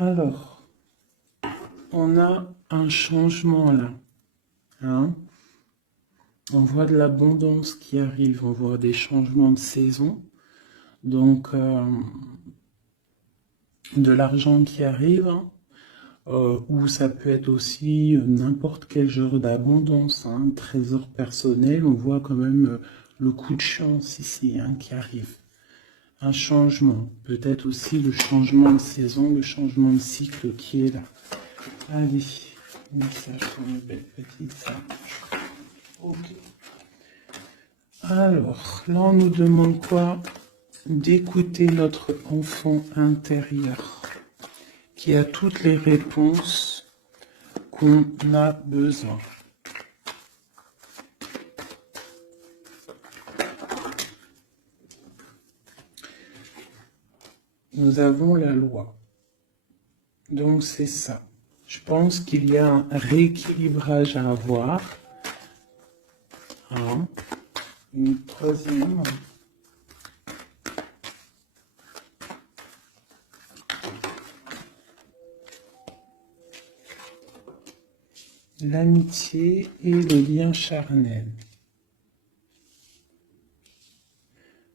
Alors, on a un changement là. Hein? On voit de l'abondance qui arrive, on voit des changements de saison. Donc, de l'argent qui arrive, hein, ou ça peut être aussi n'importe quel genre d'abondance, hein, trésor personnel. On voit quand même le coup de chance ici hein, qui arrive. Un changement, peut-être aussi le changement de saison, le changement de cycle qui est là. Allez, message pour une belle petite ça. Ok. Alors, là on nous demande quoi? D'écouter notre enfant intérieur qui a toutes les réponses qu'on a besoin. Nous avons la loi. Donc c'est ça. Je pense qu'il y a un rééquilibrage à avoir. Hein. Une troisième. L'amitié et le lien charnel.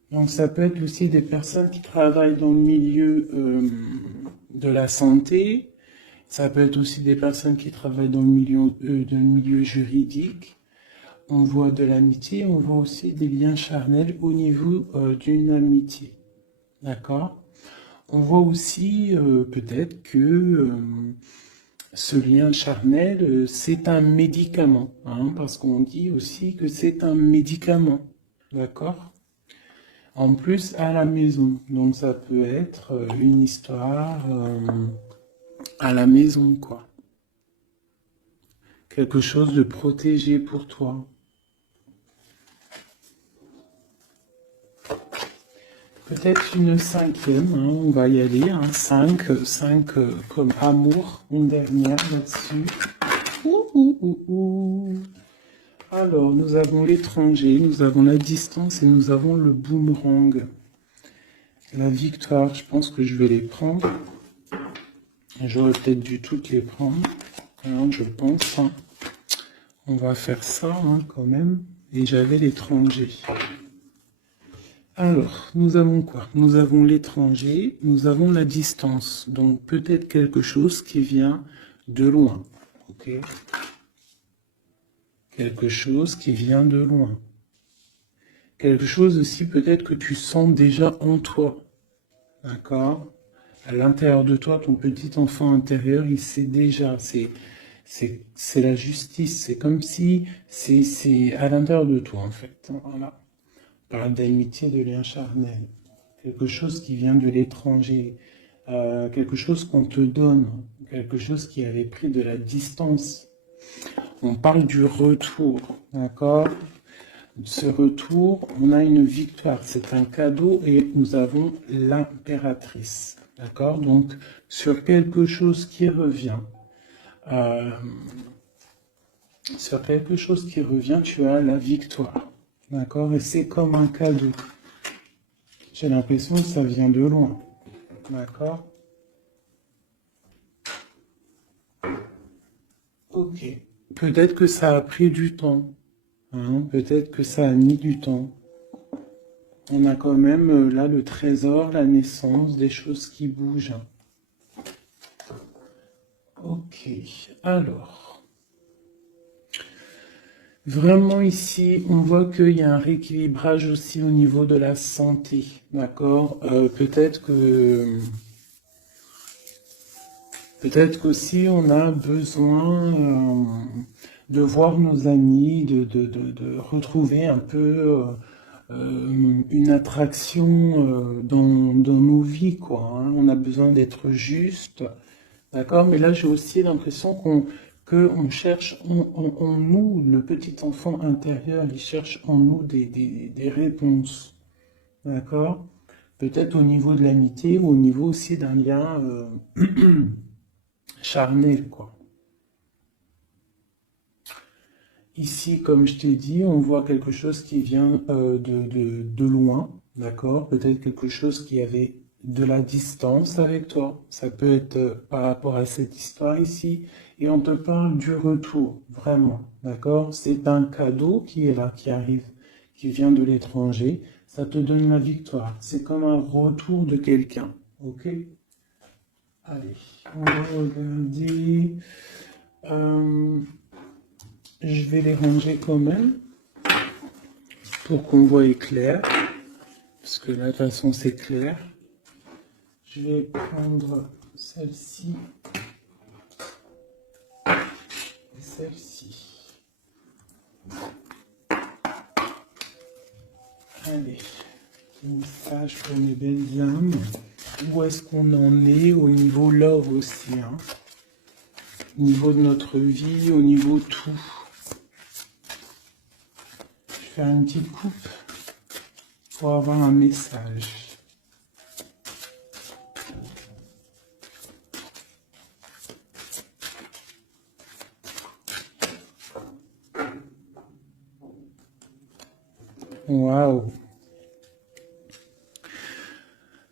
Donc ça peut être aussi des personnes qui travaillent dans le milieu de la santé. Ça peut être aussi des personnes qui travaillent dans le milieu juridique. On voit de l'amitié, on voit aussi des liens charnels au niveau d'une amitié. D'accord? On voit aussi peut-être que ce lien charnel, c'est un médicament. Hein, parce qu'on dit aussi que c'est un médicament. D'accord? En plus, à la maison. Donc ça peut être une histoire à la maison, quoi. Quelque chose de protégé pour toi. Peut-être une cinquième, hein, on va y aller, hein, 5 comme amour, une dernière là-dessus. Alors, nous avons l'étranger, nous avons la distance et nous avons le boomerang. La victoire, je pense que je vais les prendre. J'aurais peut-être dû toutes les prendre, hein, je pense. Hein. On va faire ça hein, quand même. Et j'avais l'étranger. Alors, nous avons quoi? Nous avons l'étranger, nous avons la distance. Donc, peut-être quelque chose qui vient de loin. Ok? Quelque chose qui vient de loin. Quelque chose aussi peut-être que tu sens déjà en toi. D'accord? À l'intérieur de toi, ton petit enfant intérieur, il sait déjà. C'est la justice. C'est comme si c'est à l'intérieur de toi, en fait. Voilà. On parle d'amitié, de lien charnel. Quelque chose qui vient de l'étranger. Quelque chose qu'on te donne. Quelque chose qui avait pris de la distance. On parle du retour. D'accord? Ce retour, on a une victoire. C'est un cadeau et nous avons l'impératrice. D'accord? Donc, sur quelque chose qui revient. Sur quelque chose qui revient, tu as la victoire. D'accord? Et c'est comme un cadeau. J'ai l'impression que ça vient de loin. D'accord? Ok. Peut-être que ça a pris du temps. Hein? Peut-être que ça a mis du temps. On a quand même là le trésor, la naissance, des choses qui bougent. Ok. Alors. Vraiment ici, on voit qu'il y a un rééquilibrage aussi au niveau de la santé, d'accord? Peut-être qu'aussi on a besoin de voir nos amis, de retrouver un peu une attraction dans nos vies, quoi. Hein. On a besoin d'être juste, d'accord? Mais là, j'ai aussi l'impression qu'on cherche en nous, le petit enfant intérieur, il cherche en nous des réponses, d'accord? Peut-être au niveau de l'amitié ou au niveau aussi d'un lien charnel, quoi. Ici, comme je t'ai dit, on voit quelque chose qui vient de loin, d'accord? Peut-être quelque chose qui avait de la distance avec toi. Ça peut être par rapport à cette histoire ici. Et on te parle du retour, vraiment. D'accord? C'est un cadeau qui est là, qui arrive, qui vient de l'étranger. Ça te donne la victoire. C'est comme un retour de quelqu'un. Ok? Allez, on va regarder. Je vais les ranger quand même pour qu'on voie clair. Parce que là, de toute façon, c'est clair. Je vais prendre celle-ci et celle-ci. Allez, message pour mes belles âmes. Où est-ce qu'on en est au niveau love aussi, hein? Au niveau de notre vie, au niveau tout. Je vais faire une petite coupe pour avoir un message. Waouh!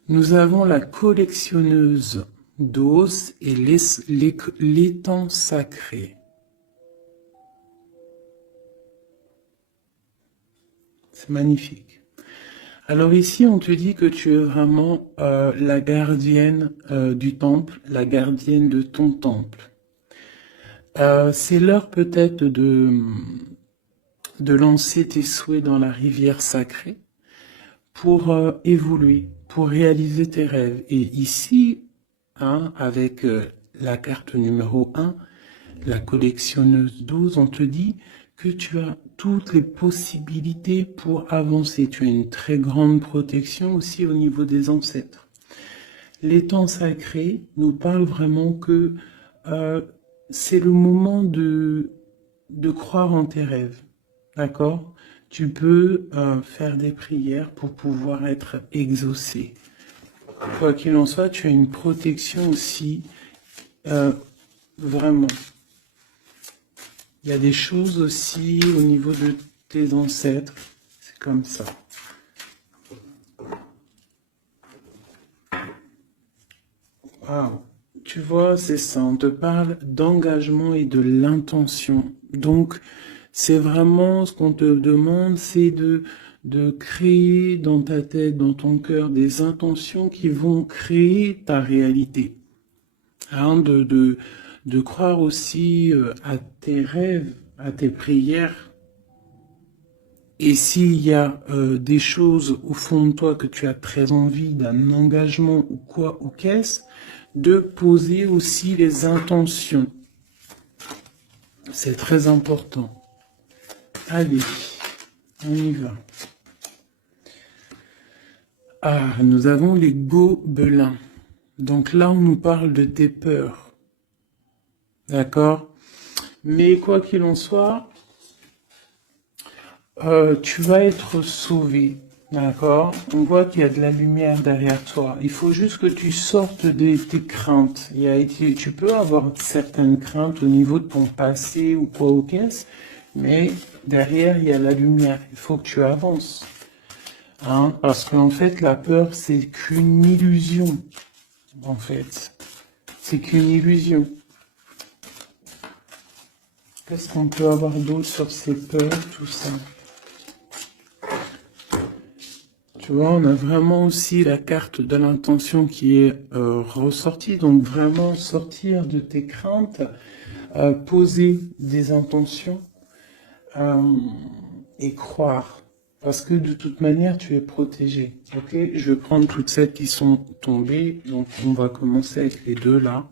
Nous avons la collectionneuse d'os et l'étang sacré. C'est magnifique. Alors ici, on te dit que tu es vraiment la gardienne du temple, la gardienne de ton temple. C'est l'heure peut-être de lancer tes souhaits dans la rivière sacrée pour évoluer, pour réaliser tes rêves. Et ici, hein, avec la carte numéro 1, la collectionneuse 12, on te dit que tu as toutes les possibilités pour avancer. Tu as une très grande protection aussi au niveau des ancêtres. L'étang sacré nous parle vraiment que c'est le moment de croire en tes rêves. D'accord? Tu peux faire des prières pour pouvoir être exaucé. Quoi qu'il en soit, tu as une protection aussi, vraiment. Il y a des choses aussi au niveau de tes ancêtres. C'est comme ça. Waouh. Tu vois, c'est ça. On te parle d'engagement et de l'intention. Donc, c'est vraiment ce qu'on te demande, c'est de créer dans ta tête, dans ton cœur, des intentions qui vont créer ta réalité. Hein, de croire aussi à tes rêves, à tes prières. Et s'il y a des choses au fond de toi que tu as très envie d'un engagement ou quoi ou qu'est-ce, de poser aussi les intentions. C'est très important. Allez, on y va. Ah, nous avons les gobelins. Donc là, on nous parle de tes peurs. D'accord? Mais quoi qu'il en soit, tu vas être sauvé. D'accord? On voit qu'il y a de la lumière derrière toi. Il faut juste que tu sortes de tes craintes. Tu peux avoir certaines craintes au niveau de ton passé ou quoi ou qu'est-ce, mais derrière, il y a la lumière. Il faut que tu avances. Hein? Parce qu'en fait, la peur, c'est qu'une illusion. En fait, c'est qu'une illusion. Qu'est-ce qu'on peut avoir d'autre sur ces peurs, tout ça? Tu vois, on a vraiment aussi la carte de l'intention qui est ressortie. Donc vraiment sortir de tes craintes, poser des intentions et croire. Parce que de toute manière, tu es protégé. Ok, je vais prendre toutes celles qui sont tombées. Donc on va commencer avec les deux là.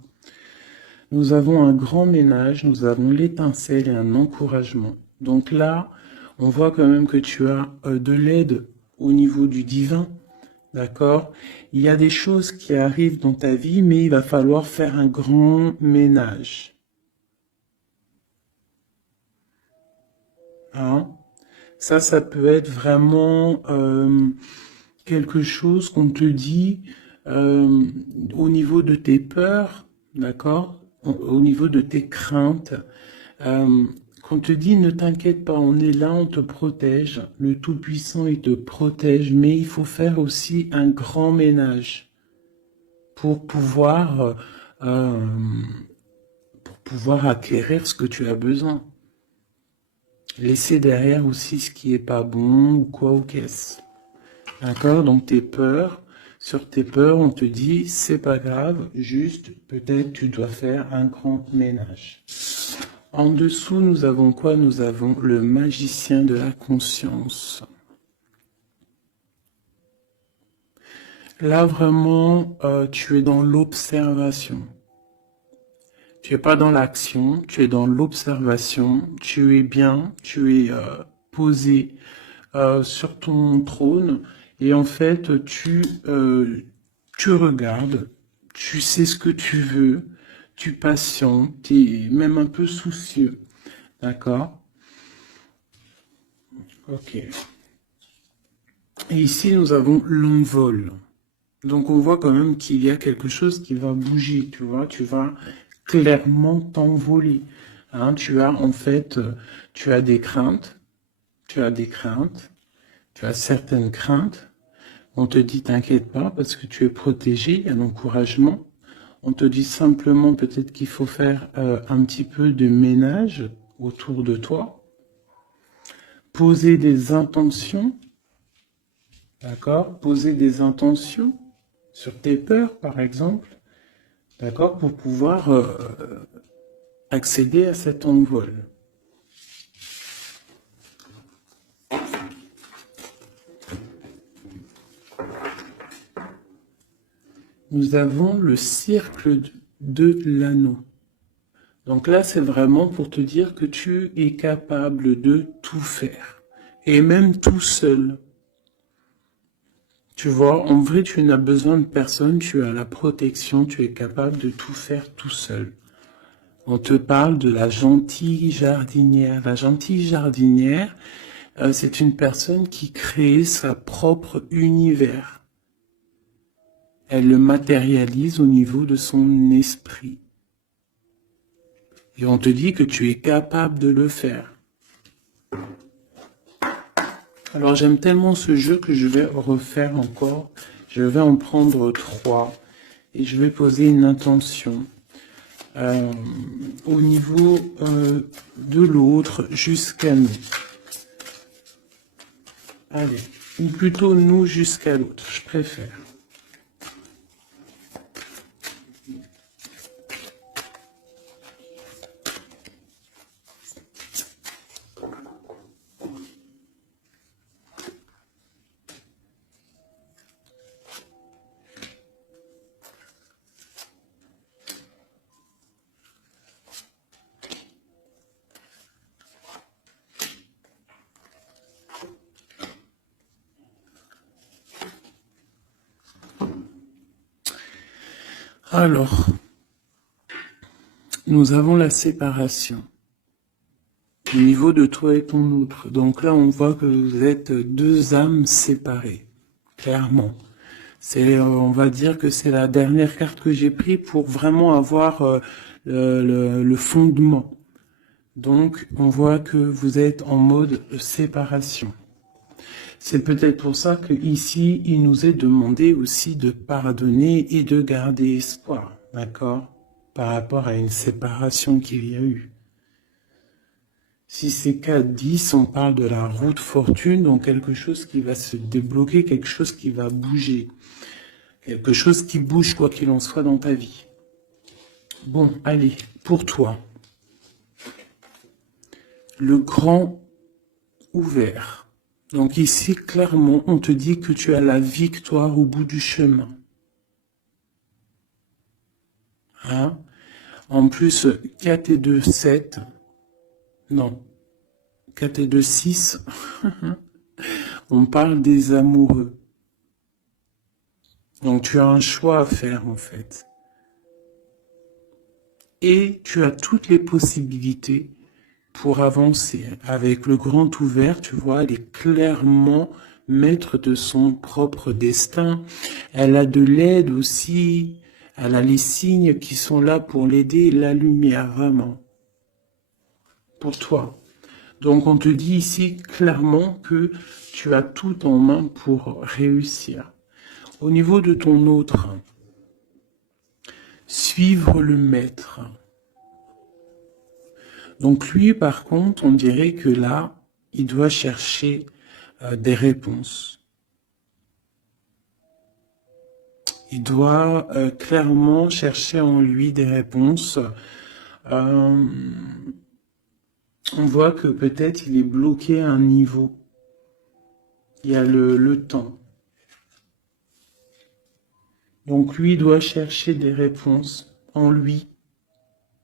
Nous avons un grand ménage, nous avons l'étincelle et un encouragement. Donc là, on voit quand même que tu as de l'aide au niveau du divin, d'accord? Il y a des choses qui arrivent dans ta vie, mais il va falloir faire un grand ménage. Hein? Ça peut être vraiment quelque chose qu'on te dit au niveau de tes peurs, d'accord? Au niveau de tes craintes. Qu'on te dit, ne t'inquiète pas, on est là, on te protège. Le Tout-Puissant, il te protège, mais il faut faire aussi un grand ménage. pour pouvoir, acquérir ce que tu as besoin. Laisser derrière aussi ce qui est pas bon ou quoi ou qu'est-ce. D'accord? Donc tes peurs, sur tes peurs, on te dit, c'est pas grave, juste peut-être tu dois faire un grand ménage. En dessous, nous avons quoi? Nous avons le magicien de la conscience. Là, vraiment, tu es dans l'observation. Tu es pas dans l'action, tu es dans l'observation. Tu es bien, tu es posé sur ton trône. Et en fait, tu regardes, tu sais ce que tu veux, tu patientes, tu es même un peu soucieux. D'accord? Ok. Et ici, nous avons l'envol. Donc, on voit quand même qu'il y a quelque chose qui va bouger, tu vois. Tu vas clairement t'envoler. Hein, tu as, en fait, tu as des craintes. Tu as des craintes. Tu as certaines craintes. On te dit, t'inquiète pas, parce que tu es protégé, il y a l'encouragement. On te dit simplement peut-être qu'il faut faire un petit peu de ménage autour de toi. Poser des intentions, d'accord? Poser des intentions sur tes peurs, par exemple, d'accord? Pour pouvoir accéder à cet envol. Nous avons le cercle de l'anneau. Donc là, c'est vraiment pour te dire que tu es capable de tout faire. Et même tout seul. Tu vois, en vrai, tu n'as besoin de personne, tu as la protection, tu es capable de tout faire tout seul. On te parle de la gentille jardinière. La gentille jardinière, c'est une personne qui crée sa propre univers. Elle le matérialise au niveau de son esprit. Et on te dit que tu es capable de le faire. Alors j'aime tellement ce jeu que je vais refaire encore. Je vais en prendre 3 et je vais poser une intention au niveau de l'autre jusqu'à nous. Allez, ou plutôt nous jusqu'à l'autre, je préfère. Alors, nous avons la séparation au niveau de toi et ton autre. Donc là, on voit que vous êtes deux âmes séparées, clairement. On va dire que c'est la dernière carte que j'ai prise pour vraiment avoir le fondement. Donc, on voit que vous êtes en mode séparation. C'est peut-être pour ça que ici, il nous est demandé aussi de pardonner et de garder espoir, d'accord? Par rapport à une séparation qu'il y a eu. Si c'est 4-10, on parle de la route fortune, donc quelque chose qui va se débloquer, quelque chose qui va bouger. Quelque chose qui bouge quoi qu'il en soit dans ta vie. Bon, allez, pour toi. Le grand ouvert. Donc ici, clairement, on te dit que tu as la victoire au bout du chemin. Hein? En plus, 4 et 2, 7. Non. 4 et 2, 6. On parle des amoureux. Donc tu as un choix à faire en fait. Et tu as toutes les possibilités pour avancer. Avec le grand ouvert, tu vois, elle est clairement maître de son propre destin. Elle a de l'aide aussi. Elle a les signes qui sont là pour l'aider, la lumière, vraiment. Pour toi. Donc on te dit ici clairement que tu as tout en main pour réussir. Au niveau de ton autre, suivre le maître. Donc lui, par contre, on dirait que là, il doit chercher des réponses. Il doit clairement chercher en lui des réponses. On voit que peut-être il est bloqué à un niveau. Il y a le temps. Donc lui doit chercher des réponses en lui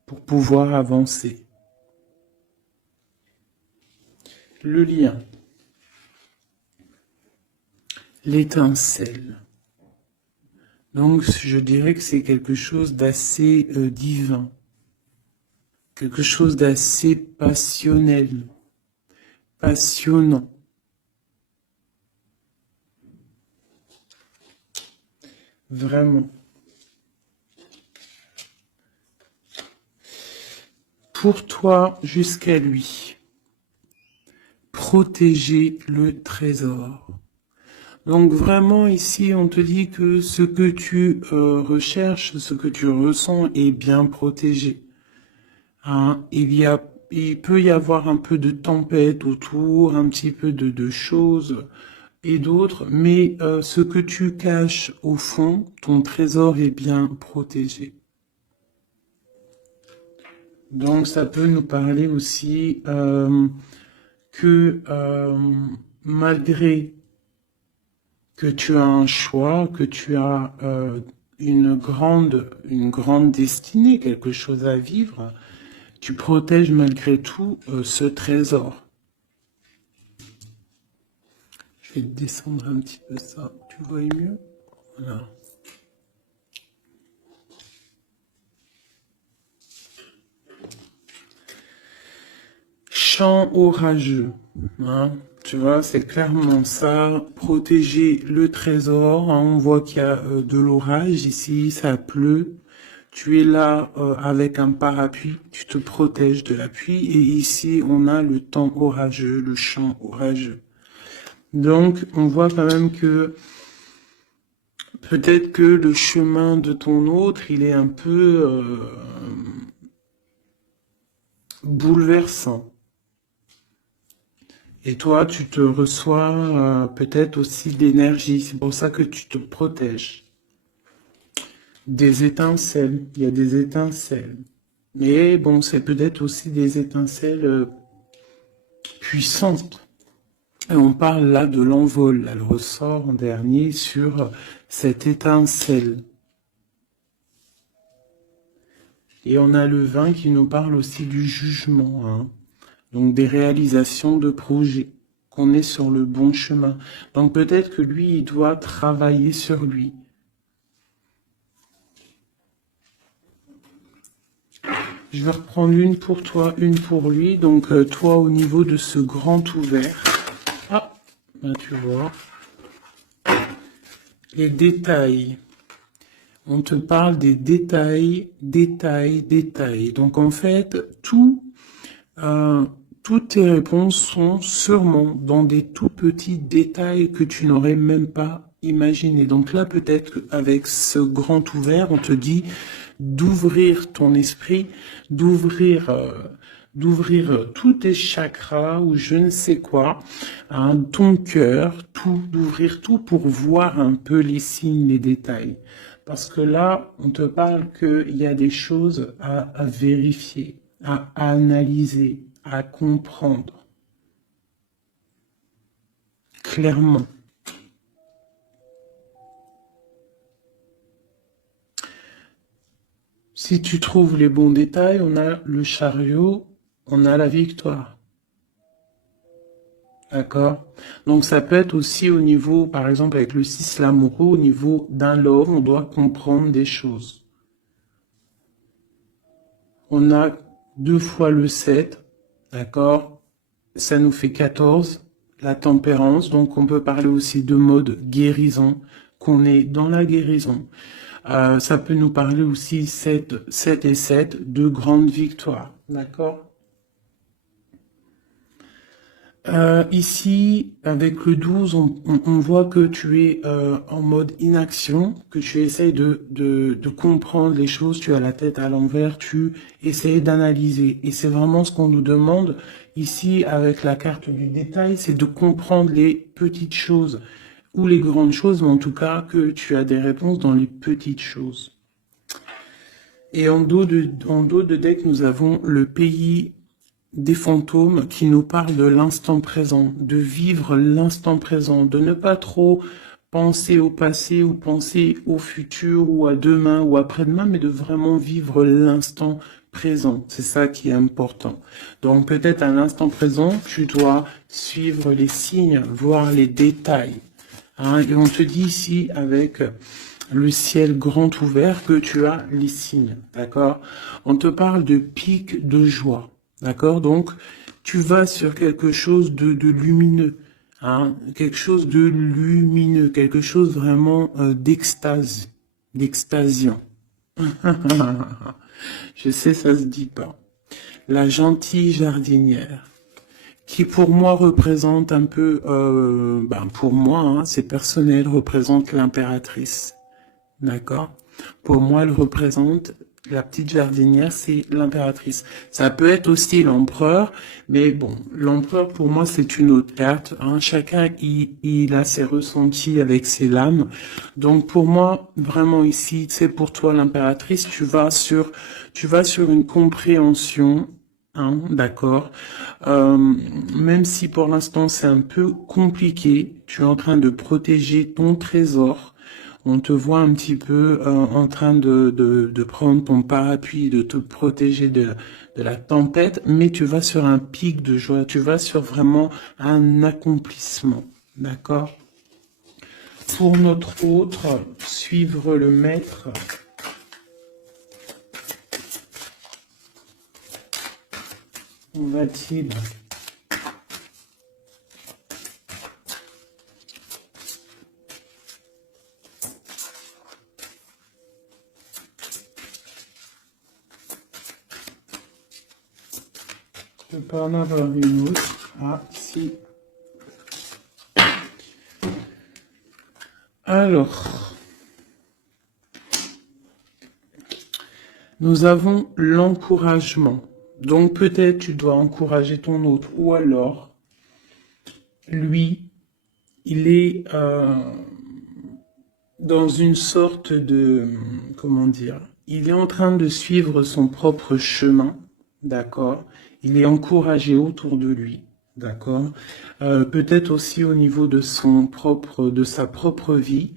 pour pouvoir avancer. Le lien. L'étincelle. Donc je dirais que c'est quelque chose d'assez divin. Quelque chose d'assez passionnel. Passionnant. Vraiment. Pour toi jusqu'à lui. Protéger le trésor. Donc vraiment ici on te dit que ce que tu recherches, ce que tu ressens est bien protégé. Hein, il peut y avoir un peu de tempête autour, un petit peu de choses et d'autres, mais ce que tu caches au fond, ton trésor est bien protégé. Donc ça peut nous parler aussi que malgré que tu as un choix, que tu as une grande destinée, quelque chose à vivre, tu protèges malgré tout ce trésor. Je vais descendre un petit peu ça, tu vois mieux? Voilà. Chant orageux, hein, tu vois, c'est clairement ça, protéger le trésor, hein, on voit qu'il y a de l'orage ici, ça pleut, tu es là avec un parapluie, tu te protèges de la pluie, et ici on a le temps orageux, le chant orageux. Donc on voit quand même que peut-être que le chemin de ton autre, il est un peu bouleversant. Et toi, tu te reçois peut-être aussi d'énergie. C'est pour ça que tu te protèges. Des étincelles. Il y a des étincelles. Mais bon, c'est peut-être aussi des étincelles puissantes. Et on parle là de l'envol. Elle ressort en dernier sur cette étincelle. Et on a le 20 qui nous parle aussi du jugement. Hein. Donc des réalisations de projets, qu'on est sur le bon chemin. Donc peut-être que lui, il doit travailler sur lui. Je vais reprendre une pour toi, une pour lui. Donc toi, au niveau de ce grand ouvert, ah, ben, tu vois, les détails. On te parle des détails, détails, détails. Donc en fait, toutes tes réponses sont sûrement dans des tout petits détails que tu n'aurais même pas imaginé. Donc là, peut-être qu'avec ce grand ouvert, on te dit d'ouvrir ton esprit, d'ouvrir tous tes chakras ou je ne sais quoi, hein, ton cœur, tout, d'ouvrir tout pour voir un peu les signes, les détails. Parce que là, on te parle qu'il y a des choses à vérifier, à analyser, à comprendre. Clairement. Si tu trouves les bons détails, on a le chariot, on a la victoire. D'accord? Donc ça peut être aussi au niveau, par exemple avec le 6 l'amoureux, au niveau d'un love, on doit comprendre des choses. On a 2 fois le 7, d'accord? Ça nous fait 14, la tempérance, donc on peut parler aussi de mode guérison, qu'on est dans la guérison. Ça peut nous parler aussi 7 et 7, de grandes victoires, d'accord? Ici, avec le 12, on voit que tu es en mode inaction, que tu essayes de comprendre les choses, tu as la tête à l'envers, tu essayes d'analyser. Et c'est vraiment ce qu'on nous demande ici avec la carte du détail, c'est de comprendre les petites choses ou les grandes choses, mais en tout cas que tu as des réponses dans les petites choses. Et en dos de deck, nous avons le pays des fantômes qui nous parlent de l'instant présent, de vivre l'instant présent, de ne pas trop penser au passé ou penser au futur ou à demain ou après-demain, mais de vraiment vivre l'instant présent. C'est ça qui est important. Donc peut-être à l'instant présent, tu dois suivre les signes, voir les détails. Hein, et on te dit ici avec le ciel grand ouvert que tu as les signes, d'accord? On te parle de pic de joie. D'accord? Donc, tu vas sur quelque chose de lumineux, hein? Quelque chose de lumineux, quelque chose vraiment d'extase, d'extasiant. Je sais, ça se dit pas. La gentille jardinière, qui pour moi représente un peu, pour moi, hein, c'est personnel, représente l'impératrice. D'accord? Pour moi, elle représente la petite jardinière, c'est l'impératrice. Ça peut être aussi l'empereur, mais bon, l'empereur pour moi c'est une autre carte. Hein. Chacun il a ses ressentis avec ses lames. Donc pour moi, vraiment ici, c'est pour toi l'impératrice. Tu vas sur une compréhension. Hein, d'accord. Même si pour l'instant c'est un peu compliqué, tu es en train de protéger ton trésor. On te voit un petit peu en train de prendre ton parapluie, de te protéger de la tempête, mais tu vas sur un pic de joie, tu vas sur vraiment un accomplissement, d'accord? Pour notre autre, suivre le maître. On va-t-il... Je peux pas en avoir une autre. Ah, si. Alors, nous avons l'encouragement. Donc peut-être tu dois encourager ton autre. Ou alors, lui, il est dans une sorte de... Comment dire? Il est en train de suivre son propre chemin. D'accord? Il est encouragé autour de lui. D'accord? Peut-être aussi au niveau de de sa propre vie.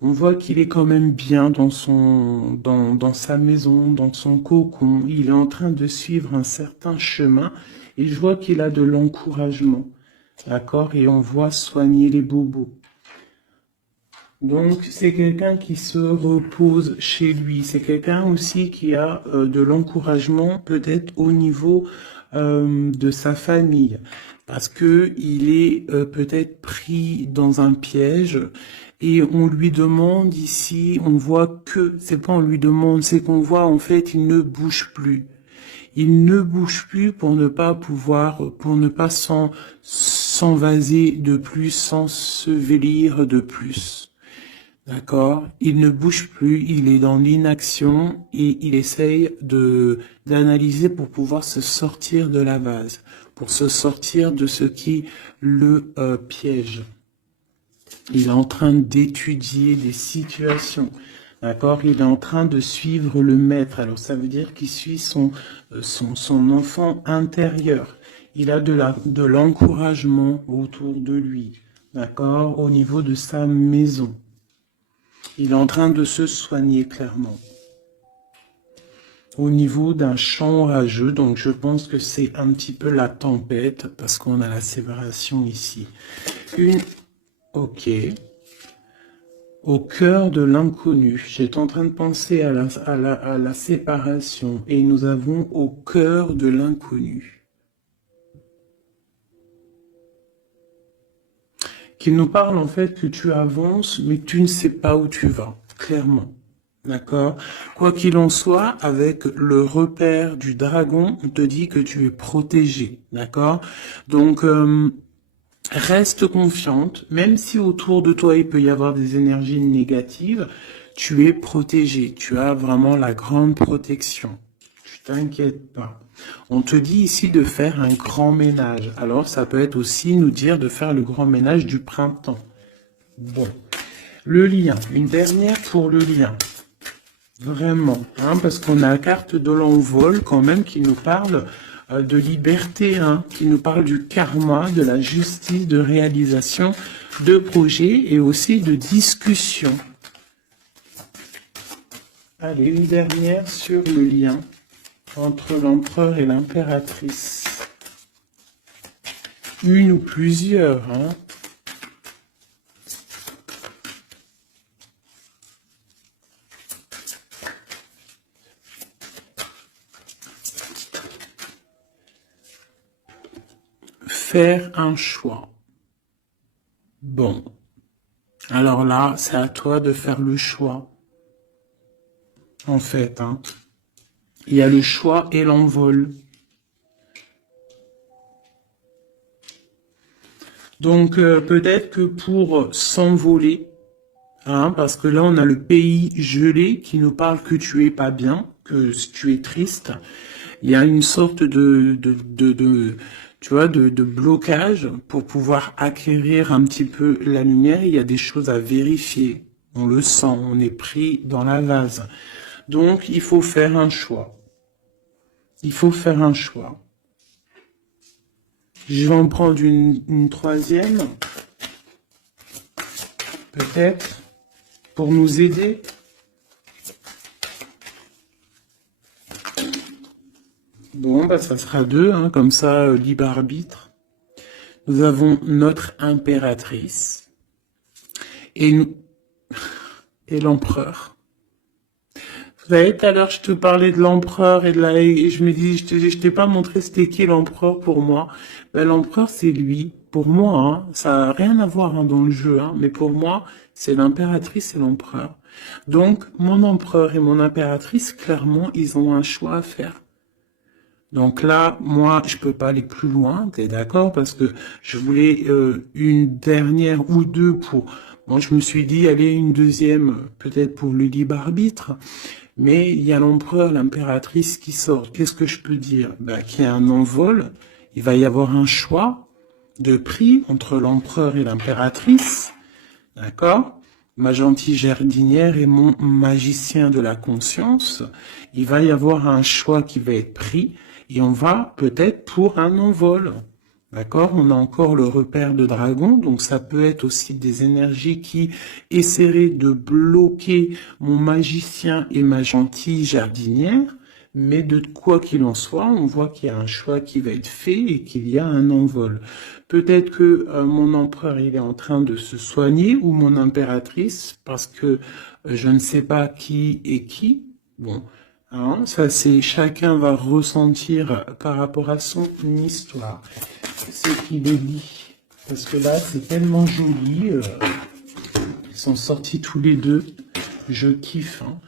On voit qu'il est quand même bien dans sa maison, dans son cocon. Il est en train de suivre un certain chemin et je vois qu'il a de l'encouragement. D'accord? Et on voit soigner les bobos. Donc, c'est quelqu'un qui se repose chez lui. C'est quelqu'un aussi qui a de l'encouragement, peut-être au niveau de sa famille, parce que il est peut-être pris dans un piège et on lui demande ici, on voit que, c'est pas on lui demande, c'est qu'on voit en fait, il ne bouge plus. Il ne bouge plus pour ne pas pouvoir, pour ne pas s'envaser de plus, s'ensevelir de plus. D'accord? Il ne bouge plus, il est dans l'inaction et il essaye d'analyser pour pouvoir se sortir de la vase, pour se sortir de ce qui le piège. Il est en train d'étudier des situations. D'accord? Il est en train de suivre le maître. Alors ça veut dire qu'il suit son enfant intérieur. Il a de l'encouragement autour de lui. D'accord? Au niveau de sa maison. Il est en train de se soigner clairement. Au niveau d'un champ orageux, donc je pense que c'est un petit peu la tempête, parce qu'on a la séparation ici. Ok. Au cœur de l'inconnu. J'étais en train de penser à la séparation, et nous avons au cœur de l'inconnu. Qui nous parle en fait que tu avances, mais tu ne sais pas où tu vas, clairement. D'accord? Quoi qu'il en soit, avec le repère du dragon, on te dit que tu es protégé. D'accord? Donc, Reste confiante, même si autour de toi il peut y avoir des énergies négatives, tu es protégé, tu as vraiment la grande protection. Tu t'inquiètes pas. On te dit ici de faire un grand ménage. Alors ça peut être aussi nous dire de faire le grand ménage du printemps. Bon, le lien, une dernière pour le lien. Vraiment, hein, parce qu'on a la carte de l'envol quand même qui nous parle de liberté, hein, qui nous parle du karma, de la justice, de réalisation, de projets et aussi de discussion. Allez, une dernière sur le lien entre l'empereur et l'impératrice. Une ou plusieurs, hein. Faire un choix. Bon. Alors là, c'est à toi de faire le choix. En fait, hein. Il y a le choix et l'envol. Donc, peut-être que pour s'envoler, hein, parce que là, on a le pays gelé qui nous parle que tu es pas bien, que tu es triste. Il y a une sorte tu vois, de blocage pour pouvoir acquérir un petit peu la lumière. Il y a des choses à vérifier. On le sent, on est pris dans la vase. Donc, il faut faire un choix. Il faut faire un choix. Je vais en prendre une troisième. Peut-être. Pour nous aider. Bon, bah ça sera deux, hein, comme ça, libre arbitre. Nous avons notre impératrice et l'empereur. Vous savez, tout à l'heure, je te parlais de l'empereur et je me dis, je t'ai pas montré c'était qui l'empereur pour moi. Ben, l'empereur, c'est lui. Pour moi, hein, ça n'a rien à voir hein, dans le jeu, hein, mais pour moi, c'est l'impératrice et l'empereur. Donc, mon empereur et mon impératrice, clairement, ils ont un choix à faire. Donc là, moi, je peux pas aller plus loin, t'es d'accord? Parce que je voulais une dernière ou deux pour... Bon, je me suis dit, allez, une deuxième, peut-être pour le libre arbitre. Mais il y a l'empereur, l'impératrice qui sort. Qu'est-ce que je peux dire? Ben, qu'il y a un envol, il va y avoir un choix de prix entre l'empereur et l'impératrice. D'accord? Ma gentille jardinière et mon magicien de la conscience. Il va y avoir un choix qui va être pris et on va peut-être pour un envol. D'accord? On a encore le repère de dragon, donc ça peut être aussi des énergies qui essaieraient de bloquer mon magicien et ma gentille jardinière. Mais de quoi qu'il en soit, on voit qu'il y a un choix qui va être fait et qu'il y a un envol. Peut-être que mon empereur il est en train de se soigner ou mon impératrice parce que je ne sais pas qui est qui. Bon, hein, ça c'est chacun va ressentir par rapport à son histoire ce qu'il est dit. Parce que là c'est tellement joli. Ils sont sortis tous les deux. Je kiffe. Hein.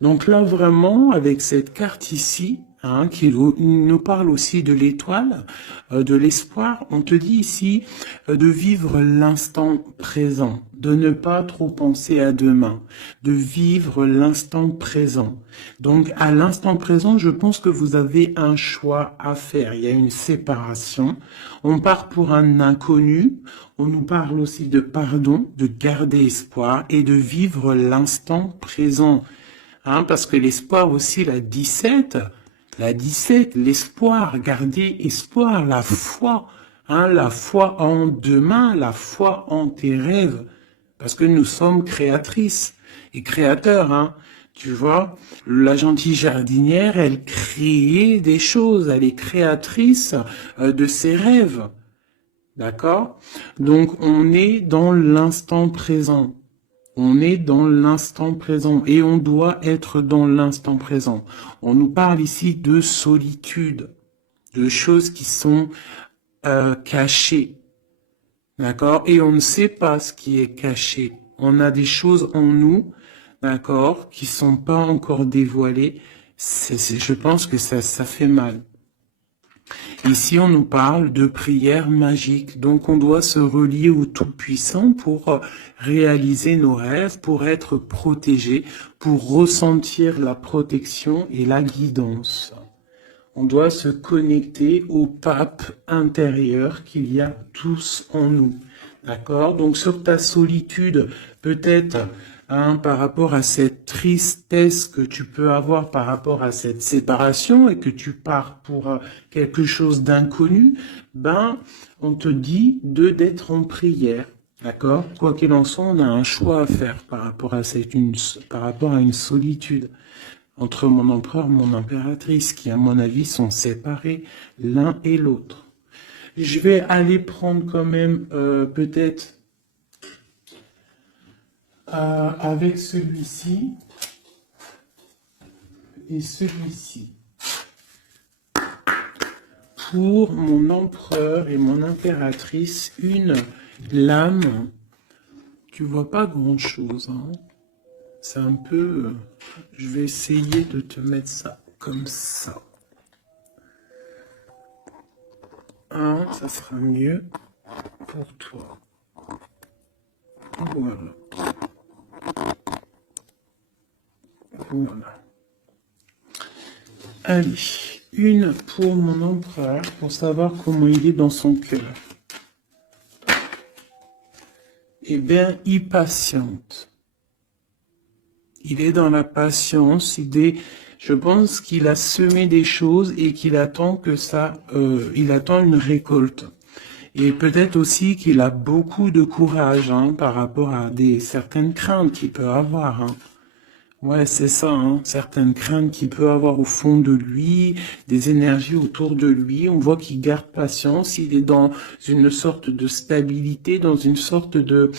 Donc là, vraiment, avec cette carte ici, hein, qui nous parle aussi de l'étoile, de l'espoir, on te dit ici de vivre l'instant présent, de ne pas trop penser à demain, de vivre l'instant présent. Donc à l'instant présent, je pense que vous avez un choix à faire. Il y a une séparation. On part pour un inconnu. On nous parle aussi de pardon, de garder espoir et de vivre l'instant présent. Hein, parce que l'espoir aussi, la 17, l'espoir, garder espoir, la foi, hein, la foi en demain, la foi en tes rêves. Parce que nous sommes créatrices et créateurs, hein. Tu vois, la gentille jardinière, elle crée des choses, elle est créatrice de ses rêves. D'accord? Donc, on est dans l'instant présent. On est dans l'instant présent et on doit être dans l'instant présent. On nous parle ici de solitude, de choses qui sont cachées. D'accord? Et on ne sait pas ce qui est caché. On a des choses en nous, d'accord, qui sont pas encore dévoilées. Je pense que ça fait mal. Ici, on nous parle de prière magique. Donc, on doit se relier au Tout-Puissant pour réaliser nos rêves, pour être protégé, pour ressentir la protection et la guidance. On doit se connecter au pape intérieur qu'il y a tous en nous. D'accord? Donc, sur ta solitude, peut-être, par rapport à cette tristesse que tu peux avoir par rapport à cette séparation et que tu pars pour quelque chose d'inconnu, on te dit d'être en prière. D'accord? Quoi qu'il en soit, on a un choix à faire par rapport à par rapport à une solitude entre mon empereur et mon impératrice, qui, à mon avis, sont séparés l'un et l'autre. Je vais aller prendre quand même peut-être avec celui-ci et celui-ci. Pour mon empereur et mon impératrice, une lame. Tu vois pas grand-chose, hein. C'est un peu... je vais essayer de te mettre ça comme ça. Ça sera mieux pour toi. Voilà. Voilà. Allez, une pour mon empereur, pour savoir comment il est dans son cœur. Eh bien, il patiente. Il est dans la patience, je pense qu'il a semé des choses et qu'il attend que il attend une récolte. Et peut-être aussi qu'il a beaucoup de courage par rapport à certaines craintes qu'il peut avoir. Ouais, c'est ça, certaines craintes qu'il peut avoir au fond de lui, des énergies autour de lui. On voit qu'il garde patience, il est dans une sorte de stabilité, dans une sorte de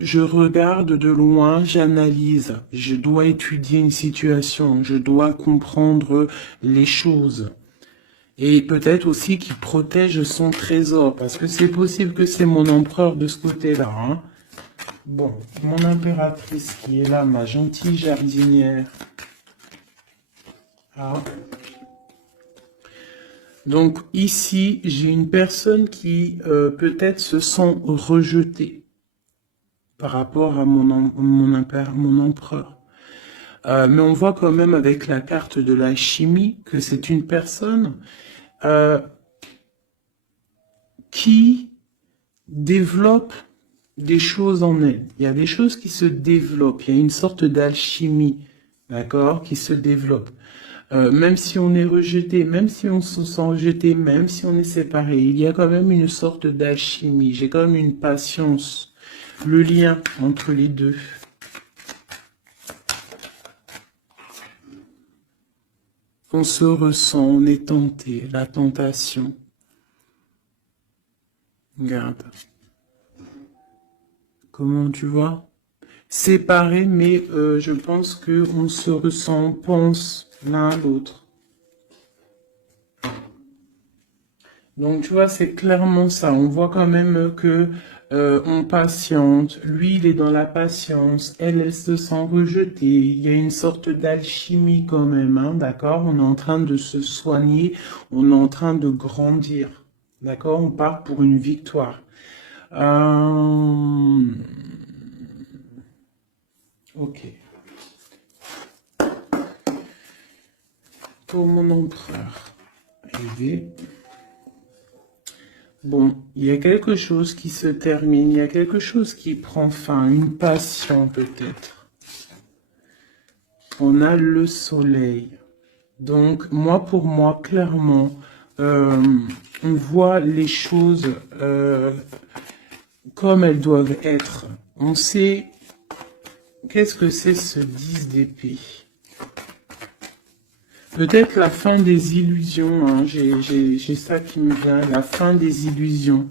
je regarde de loin, j'analyse, je dois étudier une situation, je dois comprendre les choses. Et peut-être aussi qu'il protège son trésor, parce que c'est possible que c'est mon empereur de ce côté-là. Bon, mon impératrice qui est là, ma gentille jardinière. Donc ici, j'ai une personne qui peut-être se sent rejetée par rapport à mon empereur. Mais on voit quand même avec la carte de la chimie que c'est une personne qui développe des choses en elle. Il y a des choses qui se développent. Il y a une sorte d'alchimie, d'accord, qui se développe. Même si on est rejeté, même si on se sent rejeté, même si on est séparé, il y a quand même une sorte d'alchimie. J'ai quand même une patience. Le lien entre les deux. On se ressent, on est tenté, la tentation. Regarde. Comment tu vois? Séparés, mais je pense qu'on se ressent, on pense l'un à l'autre. Donc tu vois, c'est clairement ça. On voit quand même que on patiente. Lui, il est dans la patience. Elle se sent rejetée. Il y a une sorte d'alchimie quand même, d'accord? On est en train de se soigner. On est en train de grandir. D'accord? On part pour une victoire. Ok. Pour mon empereur. Aider. Bon, il y a quelque chose qui se termine, il y a quelque chose qui prend fin, une passion peut-être. On a le soleil. Donc, pour moi, clairement, on voit les choses comme elles doivent être. On sait qu'est-ce que c'est ce 10 d'épée. Peut-être la fin des illusions, j'ai ça qui me vient, la fin des illusions,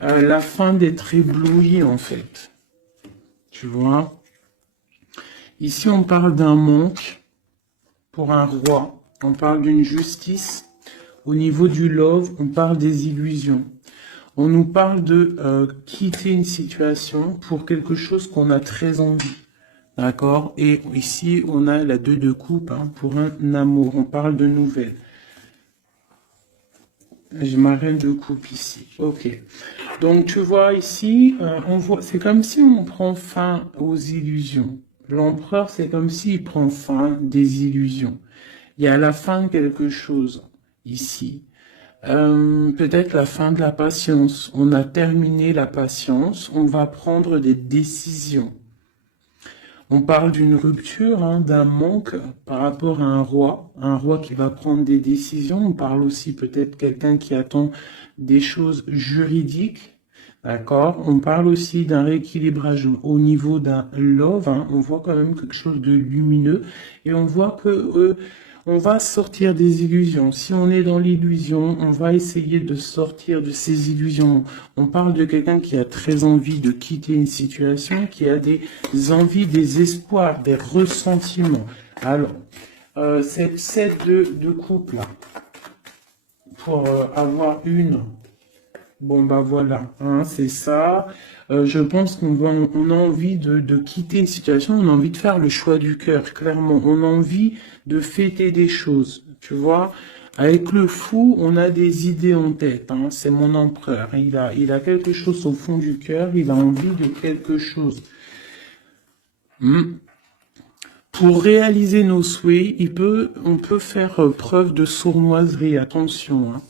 la fin d'être ébloui en fait, tu vois. Ici on parle d'un manque pour un roi, on parle d'une justice, au niveau du love on parle des illusions. On nous parle de quitter une situation pour quelque chose qu'on a très envie. D'accord? Et ici, on a la 2 de coupe pour un amour. On parle de nouvelles. J'ai ma reine de coupe ici. Ok. Donc tu vois ici, on voit, c'est comme si on prend fin aux illusions. L'empereur, c'est comme s'il prend fin des illusions. Il y a la fin de quelque chose ici. Peut-être la fin de la patience. On a terminé la patience. On va prendre des décisions. On parle d'une rupture, hein, d'un manque par rapport à un roi qui va prendre des décisions. On parle aussi peut-être quelqu'un qui attend des choses juridiques, d'accord? On parle aussi d'un rééquilibrage au niveau d'un love, hein. On voit quand même quelque chose de lumineux et on voit que on va sortir des illusions. Si on est dans l'illusion, on va essayer de sortir de ces illusions. On parle de quelqu'un qui a très envie de quitter une situation, qui a des envies, des espoirs, des ressentiments. Alors, cette set de couple là, pour avoir une, bon bah voilà, hein, c'est ça. Je pense on a envie de quitter une situation, on a envie de faire le choix du cœur, clairement. On a envie de fêter des choses, tu vois. Avec le fou, on a des idées en tête, hein. C'est mon empereur. Il a quelque chose au fond du cœur, il a envie de quelque chose. Pour réaliser nos souhaits, on peut faire preuve de sournoiserie, attention, hein,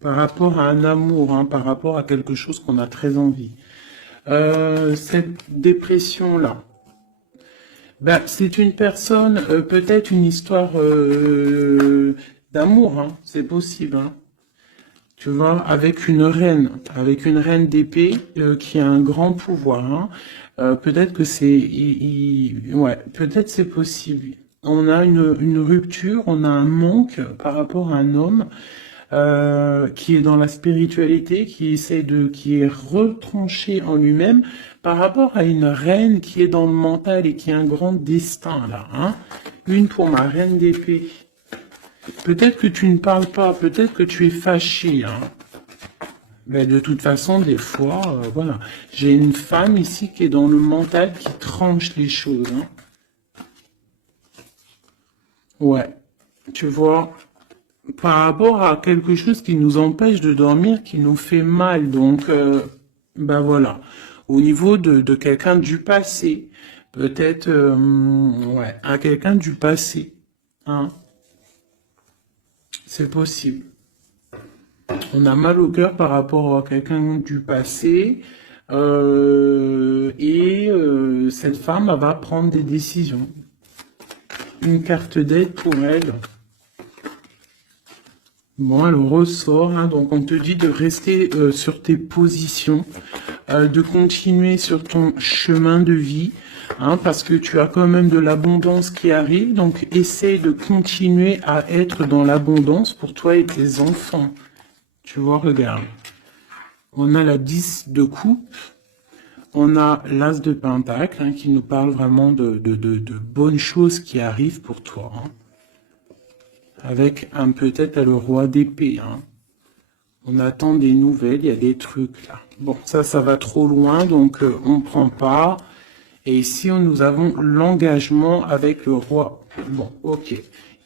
par rapport à un amour, hein, par rapport à quelque chose qu'on a très envie. Cette dépression-là, ben, c'est une personne, peut-être une histoire d'amour, hein, c'est possible, hein. Tu vois, avec une reine d'épée qui a un grand pouvoir, hein. Peut-être que ouais, peut-être c'est possible. On a une rupture, on a un manque par rapport à un homme qui est dans la spiritualité, qui est retranché en lui-même par rapport à une reine qui est dans le mental et qui a un grand destin là, hein. Une pour ma reine d'épée. Peut-être que tu ne parles pas, peut-être que tu es fâché, hein. Mais de toute façon, des fois, voilà. J'ai une femme ici qui est dans le mental, qui tranche les choses, hein. Ouais. Tu vois, par rapport à quelque chose qui nous empêche de dormir, qui nous fait mal. Donc, ben voilà. Au niveau de quelqu'un du passé, peut-être, ouais, à quelqu'un du passé, hein. C'est possible. On a mal au cœur par rapport à quelqu'un du passé. Cette femme, elle va prendre des décisions. Une carte d'aide pour elle. Bon, elle ressort, hein, donc on te dit de rester sur tes positions, de continuer sur ton chemin de vie, hein, parce que tu as quand même de l'abondance qui arrive, donc essaye de continuer à être dans l'abondance pour toi et tes enfants. Tu vois, regarde. On a la 10 de coupe, on a l'as de pentacle, hein, qui nous parle vraiment de bonnes choses qui arrivent pour toi, hein. Avec peut-être le roi d'épée, hein. On attend des nouvelles, il y a des trucs là. Bon, ça va trop loin, donc on prend pas. Et ici, nous avons l'engagement avec le roi. Bon, ok.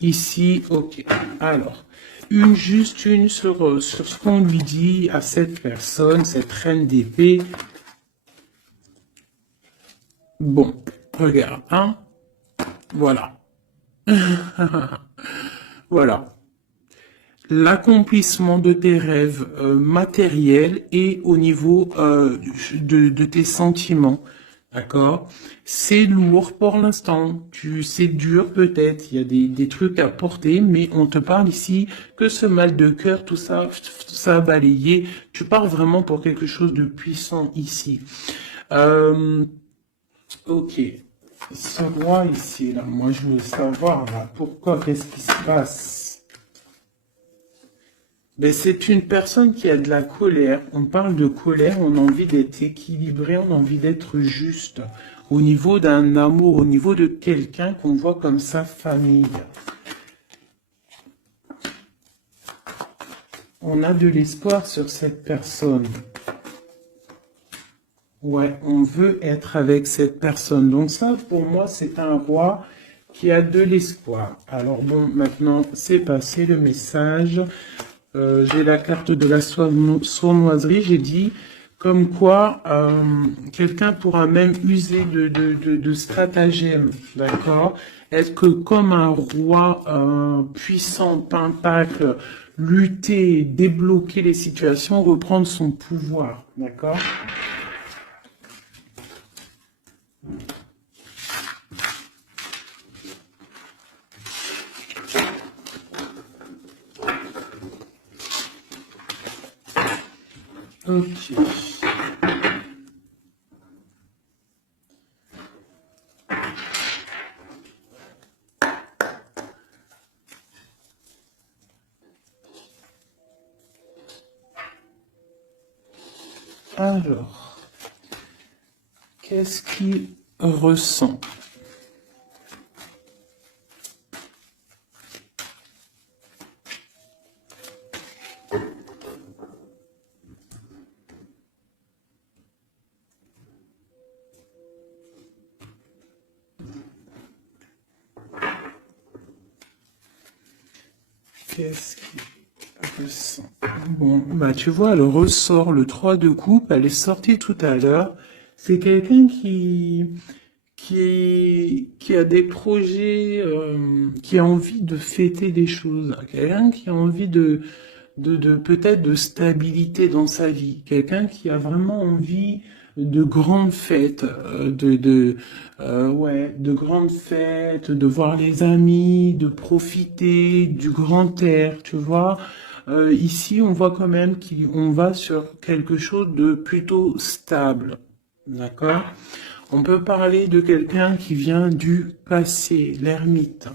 Ici, ok. Alors, juste une sur ce qu'on lui dit à cette personne, cette reine d'épée. Bon, regarde, hein. Voilà. Voilà. L'accomplissement de tes rêves matériels et au niveau de tes sentiments. D'accord? C'est lourd pour l'instant. C'est dur peut-être. Il y a des trucs à porter, mais on te parle ici que ce mal de cœur, tout ça balayé. Tu parles vraiment pour quelque chose de puissant ici. Ok. Ce roi ici, là, moi je veux savoir là, pourquoi, qu'est-ce qui se passe? Ben, c'est une personne qui a de la colère. On parle de colère, on a envie d'être équilibré, on a envie d'être juste. Au niveau d'un amour, au niveau de quelqu'un qu'on voit comme sa famille. On a de l'espoir sur cette personne. Ouais, on veut être avec cette personne. Donc ça, pour moi, c'est un roi qui a de l'espoir. Alors bon, maintenant, c'est passé le message. j'ai la carte de la sournoiserie, j'ai dit comme quoi quelqu'un pourra même user de stratagèmes, d'accord? Est-ce que comme un roi puissant, pentacle, lutter, débloquer les situations, reprendre son pouvoir, d'accord? Ok. Alors, qu'est-ce qu'il ressent? Qu'est-ce qu'il ressent? Bon, bah tu vois, elle ressort le 3 de coupe, elle est sortie tout à l'heure. C'est quelqu'un qui a des projets, qui a envie de fêter des choses. Quelqu'un qui a envie de peut-être de stabilité dans sa vie. Quelqu'un qui a vraiment envie de grandes fêtes, ouais, de grandes fêtes, de voir les amis, de profiter du grand air, tu vois. Ici, on voit quand même qu'on va sur quelque chose de plutôt stable, d'accord? On peut parler de quelqu'un qui vient du passé, l'ermite.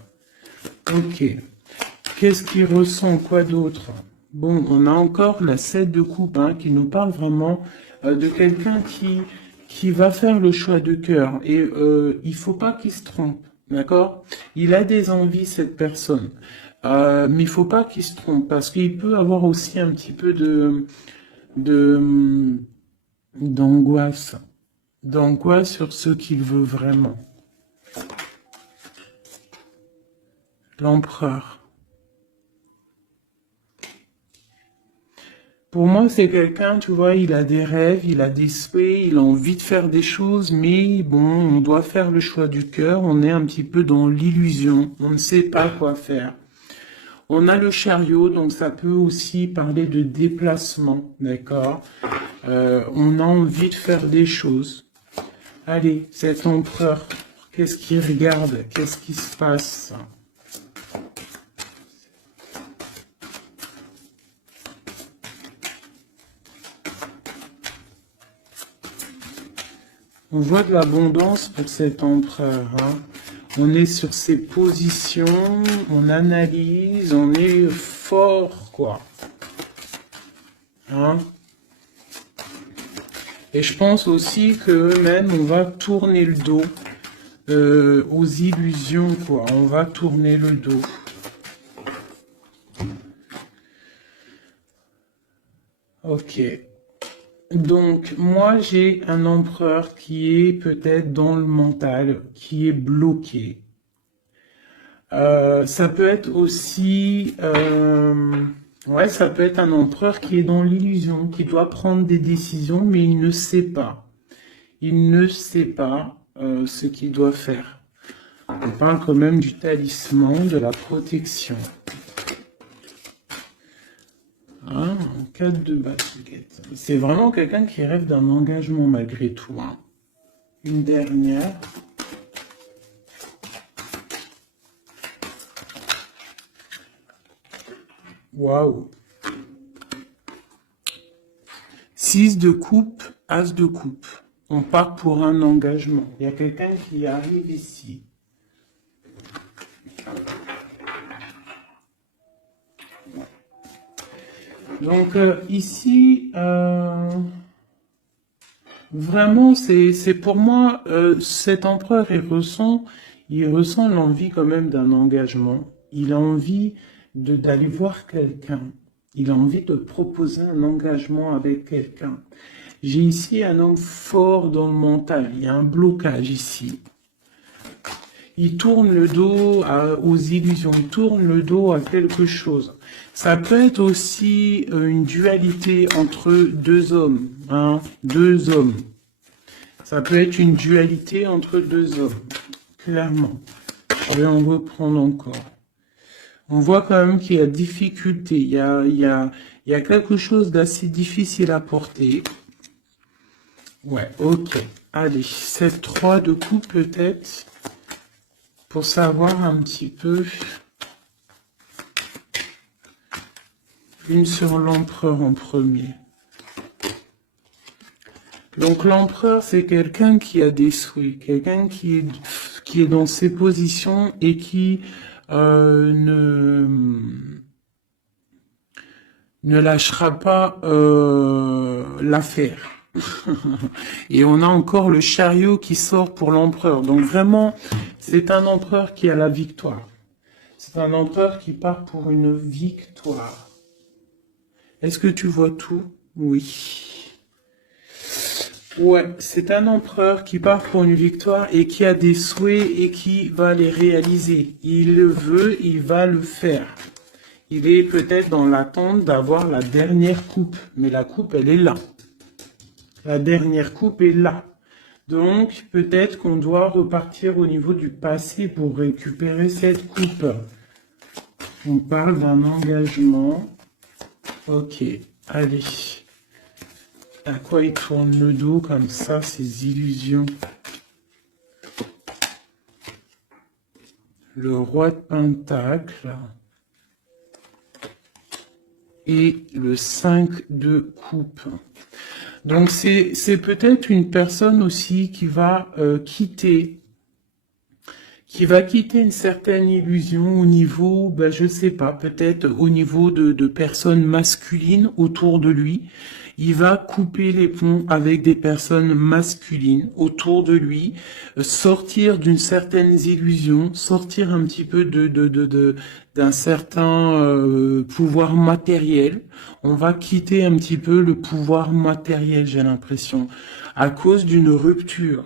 Ok. Qu'est-ce qu'il ressent? Quoi d'autre? Bon, on a encore la 7 de coupe hein, qui nous parle vraiment de quelqu'un qui va faire le choix de cœur. Et il faut pas qu'il se trompe, d'accord? Il a des envies, cette personne. Mais il faut pas qu'il se trompe parce qu'il peut avoir aussi un petit peu de, d'angoisse. D'angoisse sur ce qu'il veut vraiment. L'empereur. Pour moi, c'est quelqu'un, tu vois, il a des rêves, il a des souhaits, il a envie de faire des choses, mais bon, on doit faire le choix du cœur, on est un petit peu dans l'illusion, on ne sait pas quoi faire. On a le chariot, donc ça peut aussi parler de déplacement, d'accord? On a envie de faire des choses. Allez, cet empereur, qu'est-ce qu'il regarde? Qu'est-ce qui se passe? On voit de l'abondance pour cet empereur. Hein. On est sur ses positions, on analyse, on est fort, quoi. Hein. Et je pense aussi que même on va tourner le dos aux illusions, quoi. On va tourner le dos. Ok. Donc, moi, j'ai un empereur qui est peut-être dans le mental, qui est bloqué. Ça peut être aussi, ouais, ça peut être un empereur qui est dans l'illusion, qui doit prendre des décisions, mais il ne sait pas. Il ne sait pas ce qu'il doit faire. On parle quand même du talisman, de la protection. Hein, 4 de basket. C'est vraiment quelqu'un qui rêve d'un engagement malgré tout. Hein. Une dernière. Waouh. 6 de coupe, as de coupe. On part pour un engagement. Il y a quelqu'un qui arrive ici. Donc ici, vraiment, c'est pour moi, cet empereur, il ressent l'envie quand même d'un engagement. Il a envie d'aller voir quelqu'un. Il a envie de proposer un engagement avec quelqu'un. J'ai ici un homme fort dans le mental. Il y a un blocage ici. Il tourne le dos aux illusions, il tourne le dos à quelque chose. Ça peut être aussi une dualité entre deux hommes, hein, deux hommes. Ça peut être une dualité entre deux hommes, clairement. Je vais en reprendre encore. On voit quand même qu'il y a difficulté, il y a quelque chose d'assez difficile à porter. Ouais, ok. Allez, cette 3 de coupe peut-être, pour savoir un petit peu. Une sur l'empereur en premier. Donc l'empereur, c'est quelqu'un qui a des souhaits, quelqu'un qui est dans ses positions et qui ne lâchera pas l'affaire. Et on a encore le chariot qui sort pour l'empereur. Donc vraiment, c'est un empereur qui a la victoire. C'est un empereur qui part pour une victoire. Est-ce que tu vois tout? Oui. Ouais, c'est un empereur qui part pour une victoire et qui a des souhaits et qui va les réaliser. Il le veut, il va le faire. Il est peut-être dans l'attente d'avoir la dernière coupe, mais la coupe, elle est là. La dernière coupe est là. Donc, peut-être qu'on doit repartir au niveau du passé pour récupérer cette coupe. On parle d'un engagement. Ok, allez. À quoi il tourne le dos comme ça, ces illusions? Le roi de Pentacle. Et le 5 de coupe. Donc c'est peut-être une personne aussi qui va quitter une certaine illusion au niveau, ben je sais pas, peut-être au niveau de personnes masculines autour de lui. Il va couper les ponts avec des personnes masculines autour de lui, sortir d'une certaine illusion, sortir un petit peu d'un certain pouvoir matériel. On va quitter un petit peu le pouvoir matériel, j'ai l'impression, à cause d'une rupture.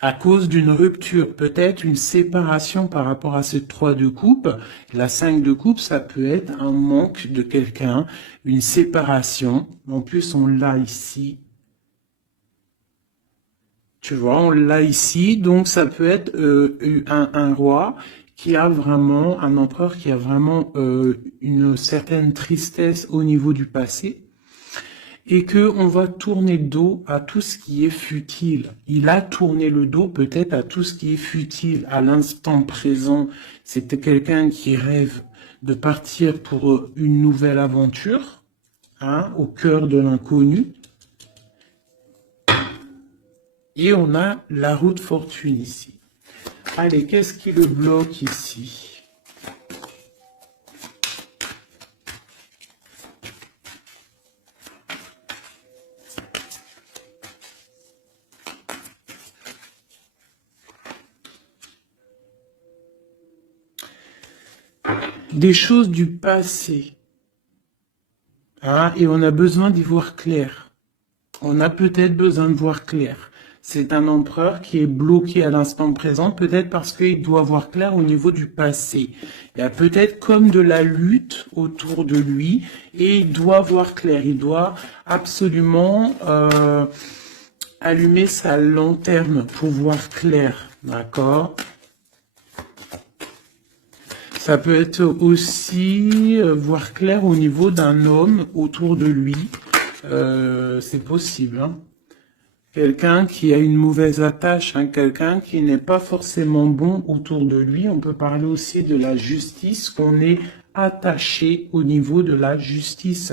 À cause d'une rupture, peut-être une séparation par rapport à cette 3 de coupe. La 5 de coupe, ça peut être un manque de quelqu'un, une séparation. En plus, on l'a ici. Tu vois, on l'a ici. Donc, ça peut être un roi qui a vraiment, un empereur qui a vraiment une certaine tristesse au niveau du passé. Et que on va tourner le dos à tout ce qui est futile. Il a tourné le dos peut-être à tout ce qui est futile à l'instant présent. C'était quelqu'un qui rêve de partir pour une nouvelle aventure, hein, au cœur de l'inconnu. Et on a la roue de fortune ici. Allez, qu'est-ce qui le bloque ici? Des choses du passé. Ah, et on a besoin d'y voir clair. On a peut-être besoin de voir clair. C'est un empereur qui est bloqué à l'instant présent, peut-être parce qu'il doit voir clair au niveau du passé. Il y a peut-être comme de la lutte autour de lui, et il doit voir clair. Il doit absolument allumer sa lanterne pour voir clair. D'accord ? Ça peut être aussi voir clair au niveau d'un homme autour de lui. C'est possible. Hein. Quelqu'un qui a une mauvaise attache, hein, quelqu'un qui n'est pas forcément bon autour de lui. On peut parler aussi de la justice, qu'on est attaché au niveau de la justice.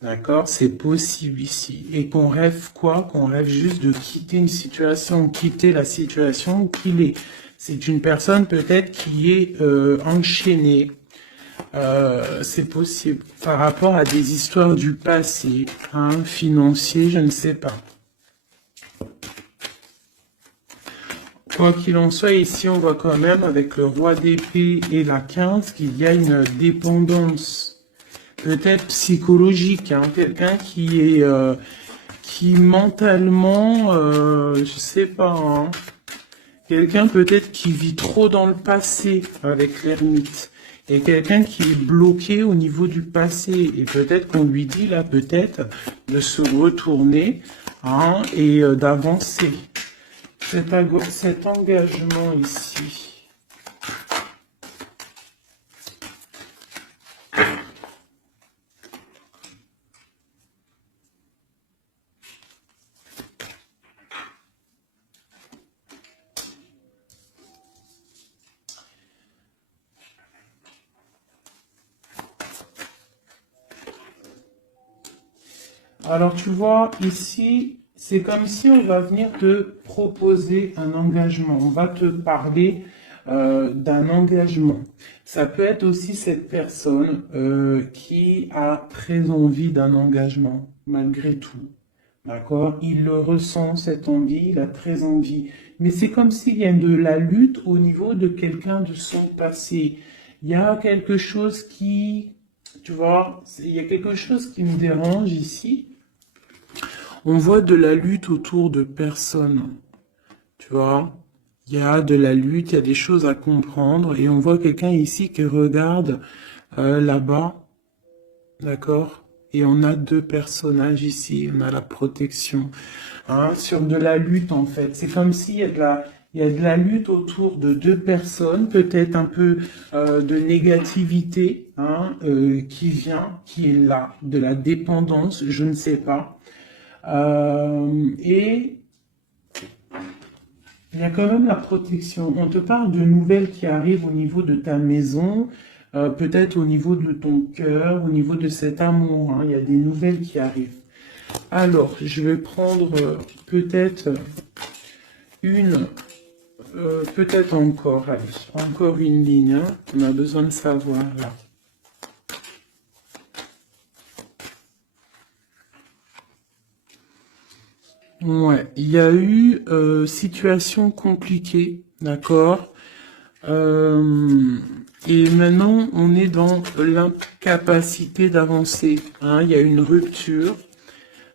D'accord? C'est possible ici. Et qu'on rêve quoi? Qu'on rêve juste de quitter une situation, quitter la situation qu'il est. C'est une personne peut-être qui est enchaînée. C'est possible. Par rapport à des histoires du passé, hein, financier, je ne sais pas. Quoi qu'il en soit, ici, on voit quand même, avec le roi d'épée et la 15, qu'il y a une dépendance, peut-être psychologique, hein, quelqu'un qui est, qui mentalement, je sais pas, hein, Quelqu'un peut-être qui vit trop dans le passé avec l'ermite. Et quelqu'un qui est bloqué au niveau du passé. Et peut-être qu'on lui dit là, peut-être, de se retourner hein, et d'avancer. Cet engagement ici. Alors tu vois, ici, c'est comme si on va venir te proposer un engagement. On va te parler d'un engagement. Ça peut être aussi cette personne qui a très envie d'un engagement, malgré tout. D'accord? Il le ressent, cette envie, il a très envie. Mais c'est comme s'il y a de la lutte au niveau de quelqu'un de son passé. Il y a quelque chose qui, tu vois, il y a quelque chose qui me dérange ici. On voit de la lutte autour de personnes, tu vois. Il y a de la lutte, il y a des choses à comprendre et on voit quelqu'un ici qui regarde là-bas, d'accord? Et on a deux personnages ici, on a la protection, hein, sur de la lutte en fait. C'est comme s'il y a il y a de la lutte autour de deux personnes, peut-être un peu de négativité hein, qui vient, qui est là, de la dépendance, je ne sais pas. Et il y a quand même la protection. On te parle de nouvelles qui arrivent au niveau de ta maison, peut-être au niveau de ton cœur, au niveau de cet amour. Hein. Il y a des nouvelles qui arrivent. Alors, je vais prendre peut-être une, peut-être encore, allez, encore une ligne. Hein. On a besoin de savoir là. Ouais, il y a eu situation compliquée, d'accord. Et maintenant, on est dans l'incapacité d'avancer. Hein. Il y a une rupture,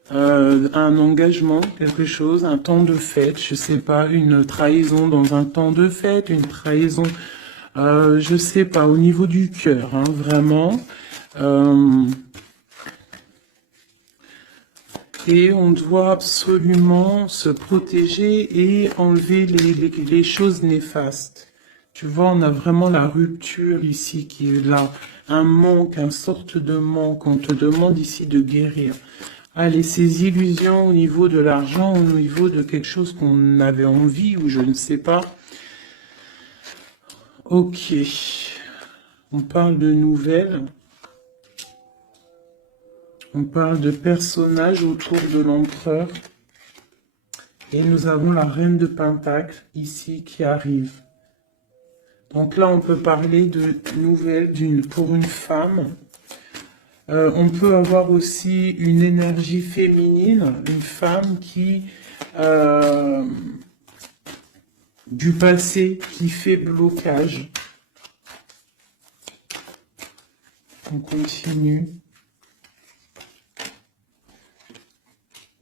un engagement, quelque chose, un temps de fête, je sais pas, une trahison dans un temps de fête, une trahison, je sais pas, au niveau du cœur, hein, vraiment. Euh, Et on doit absolument se protéger et enlever les choses néfastes. Tu vois, on a vraiment la rupture ici qui est là. Un manque, une sorte de manque. On te demande ici de guérir. Allez, ces illusions au niveau de l'argent, au niveau de quelque chose qu'on avait envie ou je ne sais pas. Ok. On parle de nouvelles. On parle de personnages autour de l'empereur. Et nous avons la reine de Pentacle ici qui arrive. Donc là, on peut parler de nouvelles pour une femme. On peut avoir aussi une énergie féminine, une femme qui du passé qui fait blocage. On continue.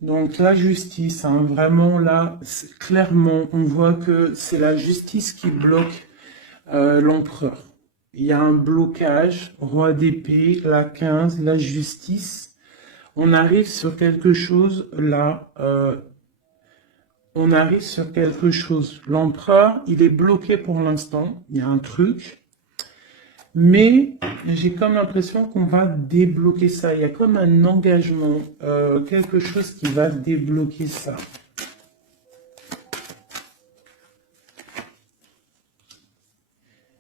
Donc la justice, hein, vraiment là, clairement, on voit que c'est la justice qui bloque l'empereur. Il y a un blocage, roi d'épée, la 15, la justice. On arrive sur quelque chose là, on arrive sur quelque chose. L'empereur, il est bloqué pour l'instant, il y a un truc. Mais j'ai comme l'impression qu'on va débloquer ça. Il y a comme un engagement, quelque chose qui va débloquer ça.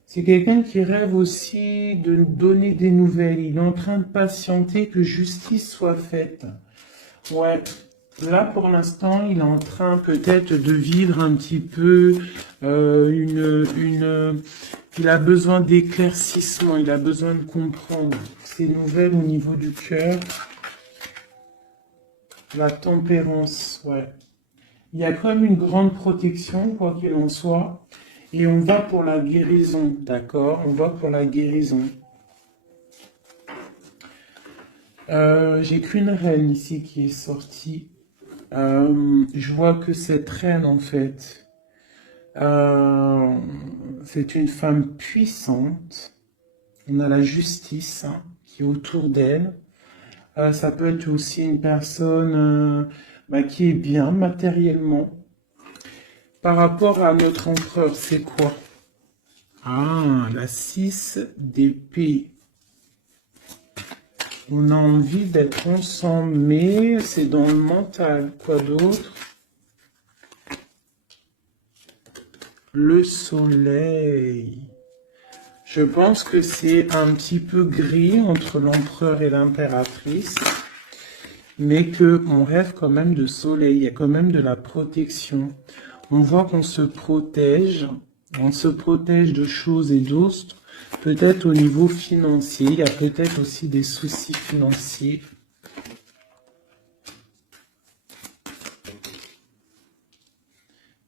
C'est quelqu'un qui rêve aussi de donner des nouvelles. Il est en train de patienter que justice soit faite. Ouais. Là, pour l'instant, il est en train peut-être de vivre un petit peu il a besoin d'éclaircissement, il a besoin de comprendre ces nouvelles au niveau du cœur. La tempérance, ouais. Il y a comme une grande protection, quoi qu'il en soit. Et on va pour la guérison, d'accord? On va pour la guérison. J'ai qu'une reine ici qui est sortie. Je vois que cette reine, en fait, C'est une femme puissante. On a la justice hein, qui est autour d'elle. Ça peut être aussi une personne qui est bien matériellement. Par rapport à notre empereur, c'est quoi? Ah, la 6 d'épée. On a envie d'être ensemble, mais c'est dans le mental. Quoi d'autre? Le soleil. Je pense que c'est un petit peu gris entre l'empereur et l'impératrice, mais qu'on rêve quand même de soleil, il y a quand même de la protection. On voit qu'on se protège, on se protège de choses et d'autres, peut-être au niveau financier, il y a peut-être aussi des soucis financiers.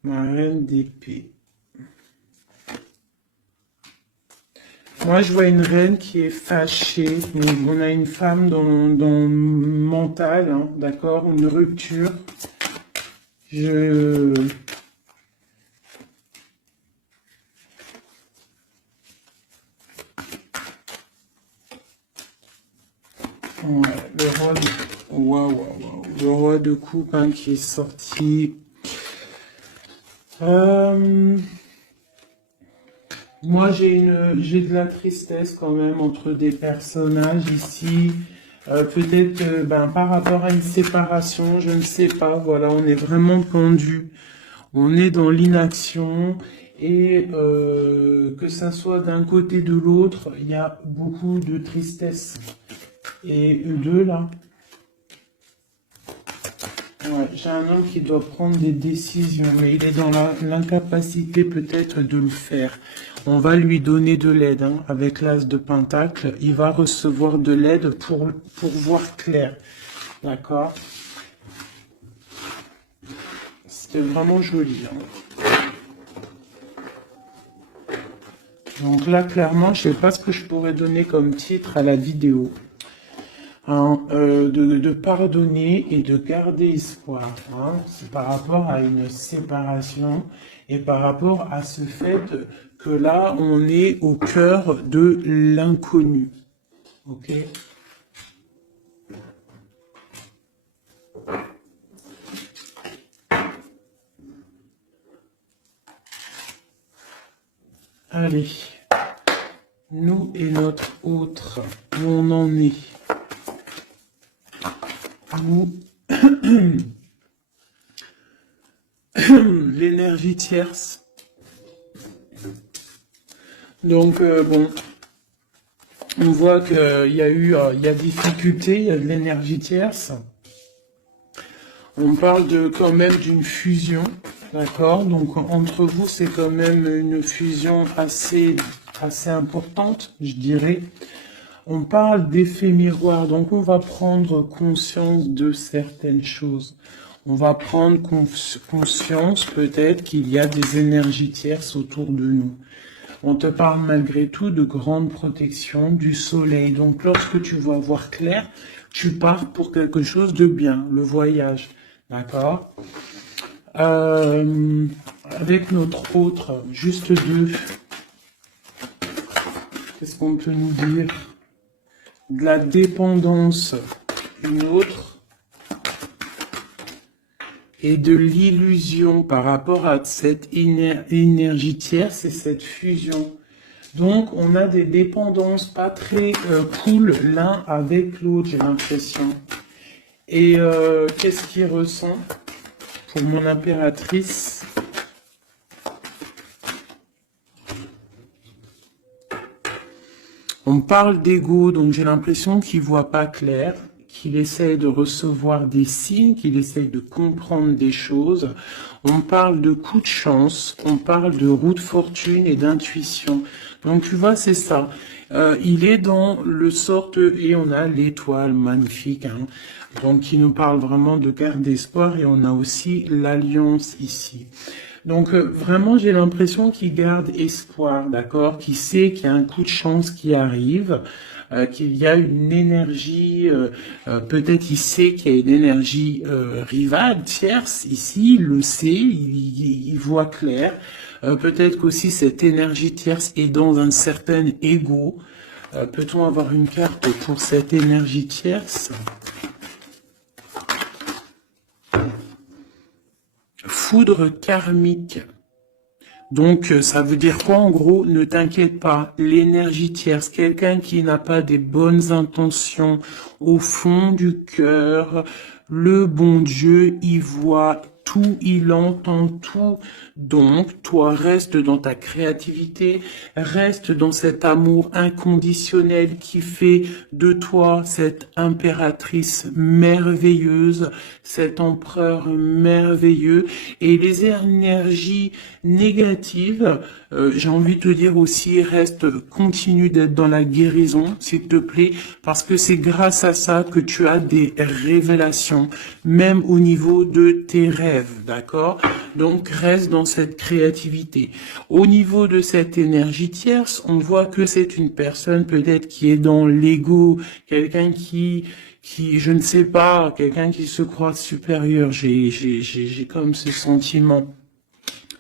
Ma reine d'épée. Moi, je vois une reine qui est fâchée. On a une femme dans le mental, hein, d'accord, une rupture. Ouais, le roi de... Le roi de coupe hein, qui est sorti. Moi, j'ai de la tristesse quand même entre des personnages ici. Peut-être par rapport à une séparation, je ne sais pas. Voilà, on est vraiment pendu. On est dans l'inaction. Et que ça soit d'un côté de l'autre, il y a beaucoup de tristesse. Et deux là. Ouais, j'ai un homme qui doit prendre des décisions, mais il est dans l'incapacité peut-être de le faire. On va lui donner de l'aide, hein, avec l'as de Pentacle. Il va recevoir de l'aide pour voir clair. D'accord? C'était vraiment joli. Hein. Donc là, clairement, je ne sais pas ce que je pourrais donner comme titre à la vidéo. Hein, de pardonner et de garder espoir. Hein. C'est par rapport à une séparation et par rapport à ce fait que là, on est au cœur de l'inconnu. Ok? Allez. Nous et notre autre, où on en est. Nous, l'énergie tierce. Donc, bon, on voit qu'il y a difficulté, il y a de l'énergie tierce. On parle quand même d'une fusion, d'accord? Donc, entre vous, c'est quand même une fusion assez importante, je dirais. On parle d'effet miroir, donc on va prendre conscience de certaines choses. On va prendre conscience peut-être qu'il y a des énergies tierces autour de nous. On te parle malgré tout de grande protection du soleil. Donc lorsque tu vas voir clair, tu pars pour quelque chose de bien, le voyage. D'accord? Avec notre autre, juste deux. Qu'est-ce qu'on peut nous dire? De la dépendance, une autre. Et de l'illusion par rapport à cette énergie tierce et cette fusion. Donc, on a des dépendances pas très cool l'un avec l'autre, j'ai l'impression. Et qu'est-ce qu'il ressent pour mon impératrice? On parle d'ego, donc j'ai l'impression qu'il voit pas clair, qu'il essaye de recevoir des signes, qu'il essaye de comprendre des choses. On parle de coup de chance, on parle de roue de fortune et d'intuition. Donc tu vois, c'est ça. Il est dans le sorte, et on a l'étoile magnifique, hein, donc qui nous parle vraiment de garde d'espoir, et on a aussi l'alliance ici. Donc vraiment, j'ai l'impression qu'il garde espoir, d'accord, qu'il sait qu'il y a un coup de chance qui arrive, qu'il y a une énergie, peut-être il sait qu'il y a une énergie rivale, tierce, ici, il le sait, il voit clair. Peut-être qu'aussi cette énergie tierce est dans un certain ego. Peut-on avoir une carte pour cette énergie tierce? Foudre karmique. Donc, ça veut dire quoi en gros? Ne t'inquiète pas, l'énergie tierce, quelqu'un qui n'a pas des bonnes intentions au fond du cœur, le bon Dieu, il voit tout, il entend tout. Donc, toi, reste dans ta créativité, reste dans cet amour inconditionnel qui fait de toi cette impératrice merveilleuse, cet empereur merveilleux. Et les énergies négatives, j'ai envie de te dire aussi, continue d'être dans la guérison, s'il te plaît, parce que c'est grâce à ça que tu as des révélations, même au niveau de tes rêves, d'accord? Donc, reste dans cette créativité. Au niveau de cette énergie tierce, on voit que c'est une personne peut-être qui est dans l'ego, quelqu'un qui, je ne sais pas, quelqu'un qui se croit supérieur. J'ai comme ce sentiment.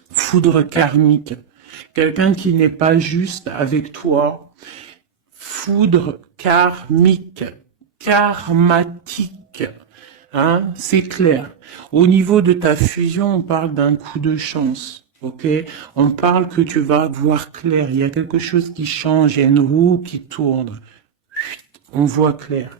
Foudre karmique. Quelqu'un qui n'est pas juste avec toi. Foudre karmique. Karmatique. Hein, c'est clair. Au niveau de ta fusion, on parle d'un coup de chance. Ok? On parle que tu vas voir clair. Il y a quelque chose qui change. Il y a une roue qui tourne. On voit clair.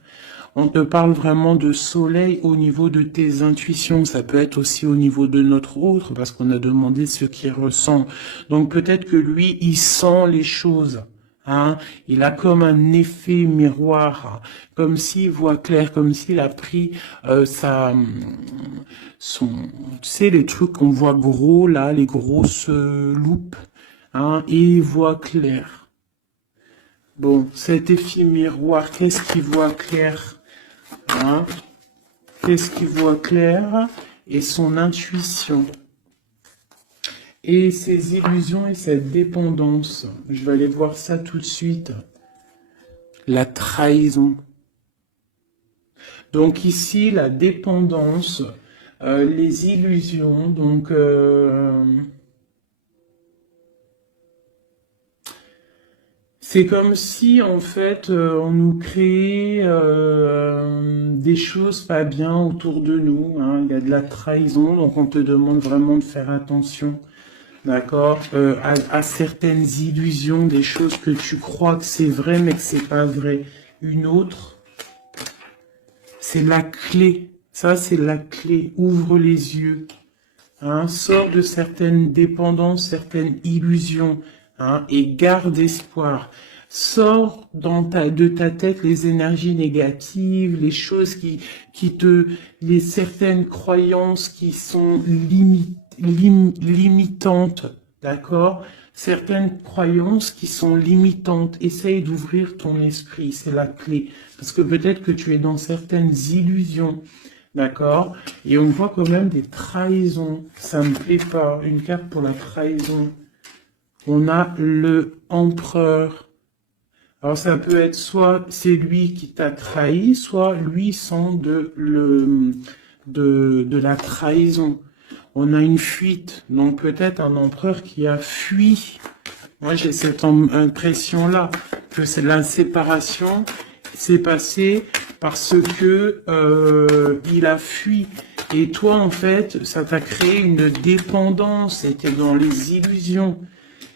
On te parle vraiment de soleil au niveau de tes intuitions. Ça peut être aussi au niveau de notre autre, parce qu'on a demandé ce qu'il ressent. Donc peut-être que lui, il sent les choses. Hein, il a comme un effet miroir, comme s'il voit clair, comme s'il a pris tu sais, les trucs qu'on voit gros là, les grosses loupes, hein, et il voit clair. Bon, cet effet miroir, qu'est-ce qu'il voit clair? Hein? Qu'est-ce qu'il voit clair? Et son intuition. Et ses illusions et cette dépendance. Je vais aller voir ça tout de suite. La trahison. Donc ici, la dépendance, les illusions, donc... c'est comme si, en fait, on nous créait des choses pas bien autour de nous. Hein. Il y a de la trahison, donc on te demande vraiment de faire attention. D'accord, à certaines illusions, des choses que tu crois que c'est vrai, mais que c'est pas vrai. Une autre, c'est la clé. Ça, c'est la clé. Ouvre les yeux. Hein, sors de certaines dépendances, certaines illusions. Hein, et garde espoir. Sors de ta tête les énergies négatives, les choses les certaines croyances qui sont limitantes, d'accord? Certaines croyances qui sont limitantes. Essaye d'ouvrir ton esprit, c'est la clé. Parce que peut-être que tu es dans certaines illusions, d'accord? Et on voit quand même des trahisons. Ça me plaît pas. Une carte pour la trahison. On a le empereur. Alors ça peut être soit c'est lui qui t'a trahi, soit lui sent de la trahison. On a une fuite, donc peut-être un empereur qui a fui. Moi j'ai cette impression-là, que c'est la séparation s'est passée parce que il a fui. Et toi en fait, ça t'a créé une dépendance, c'était dans les illusions.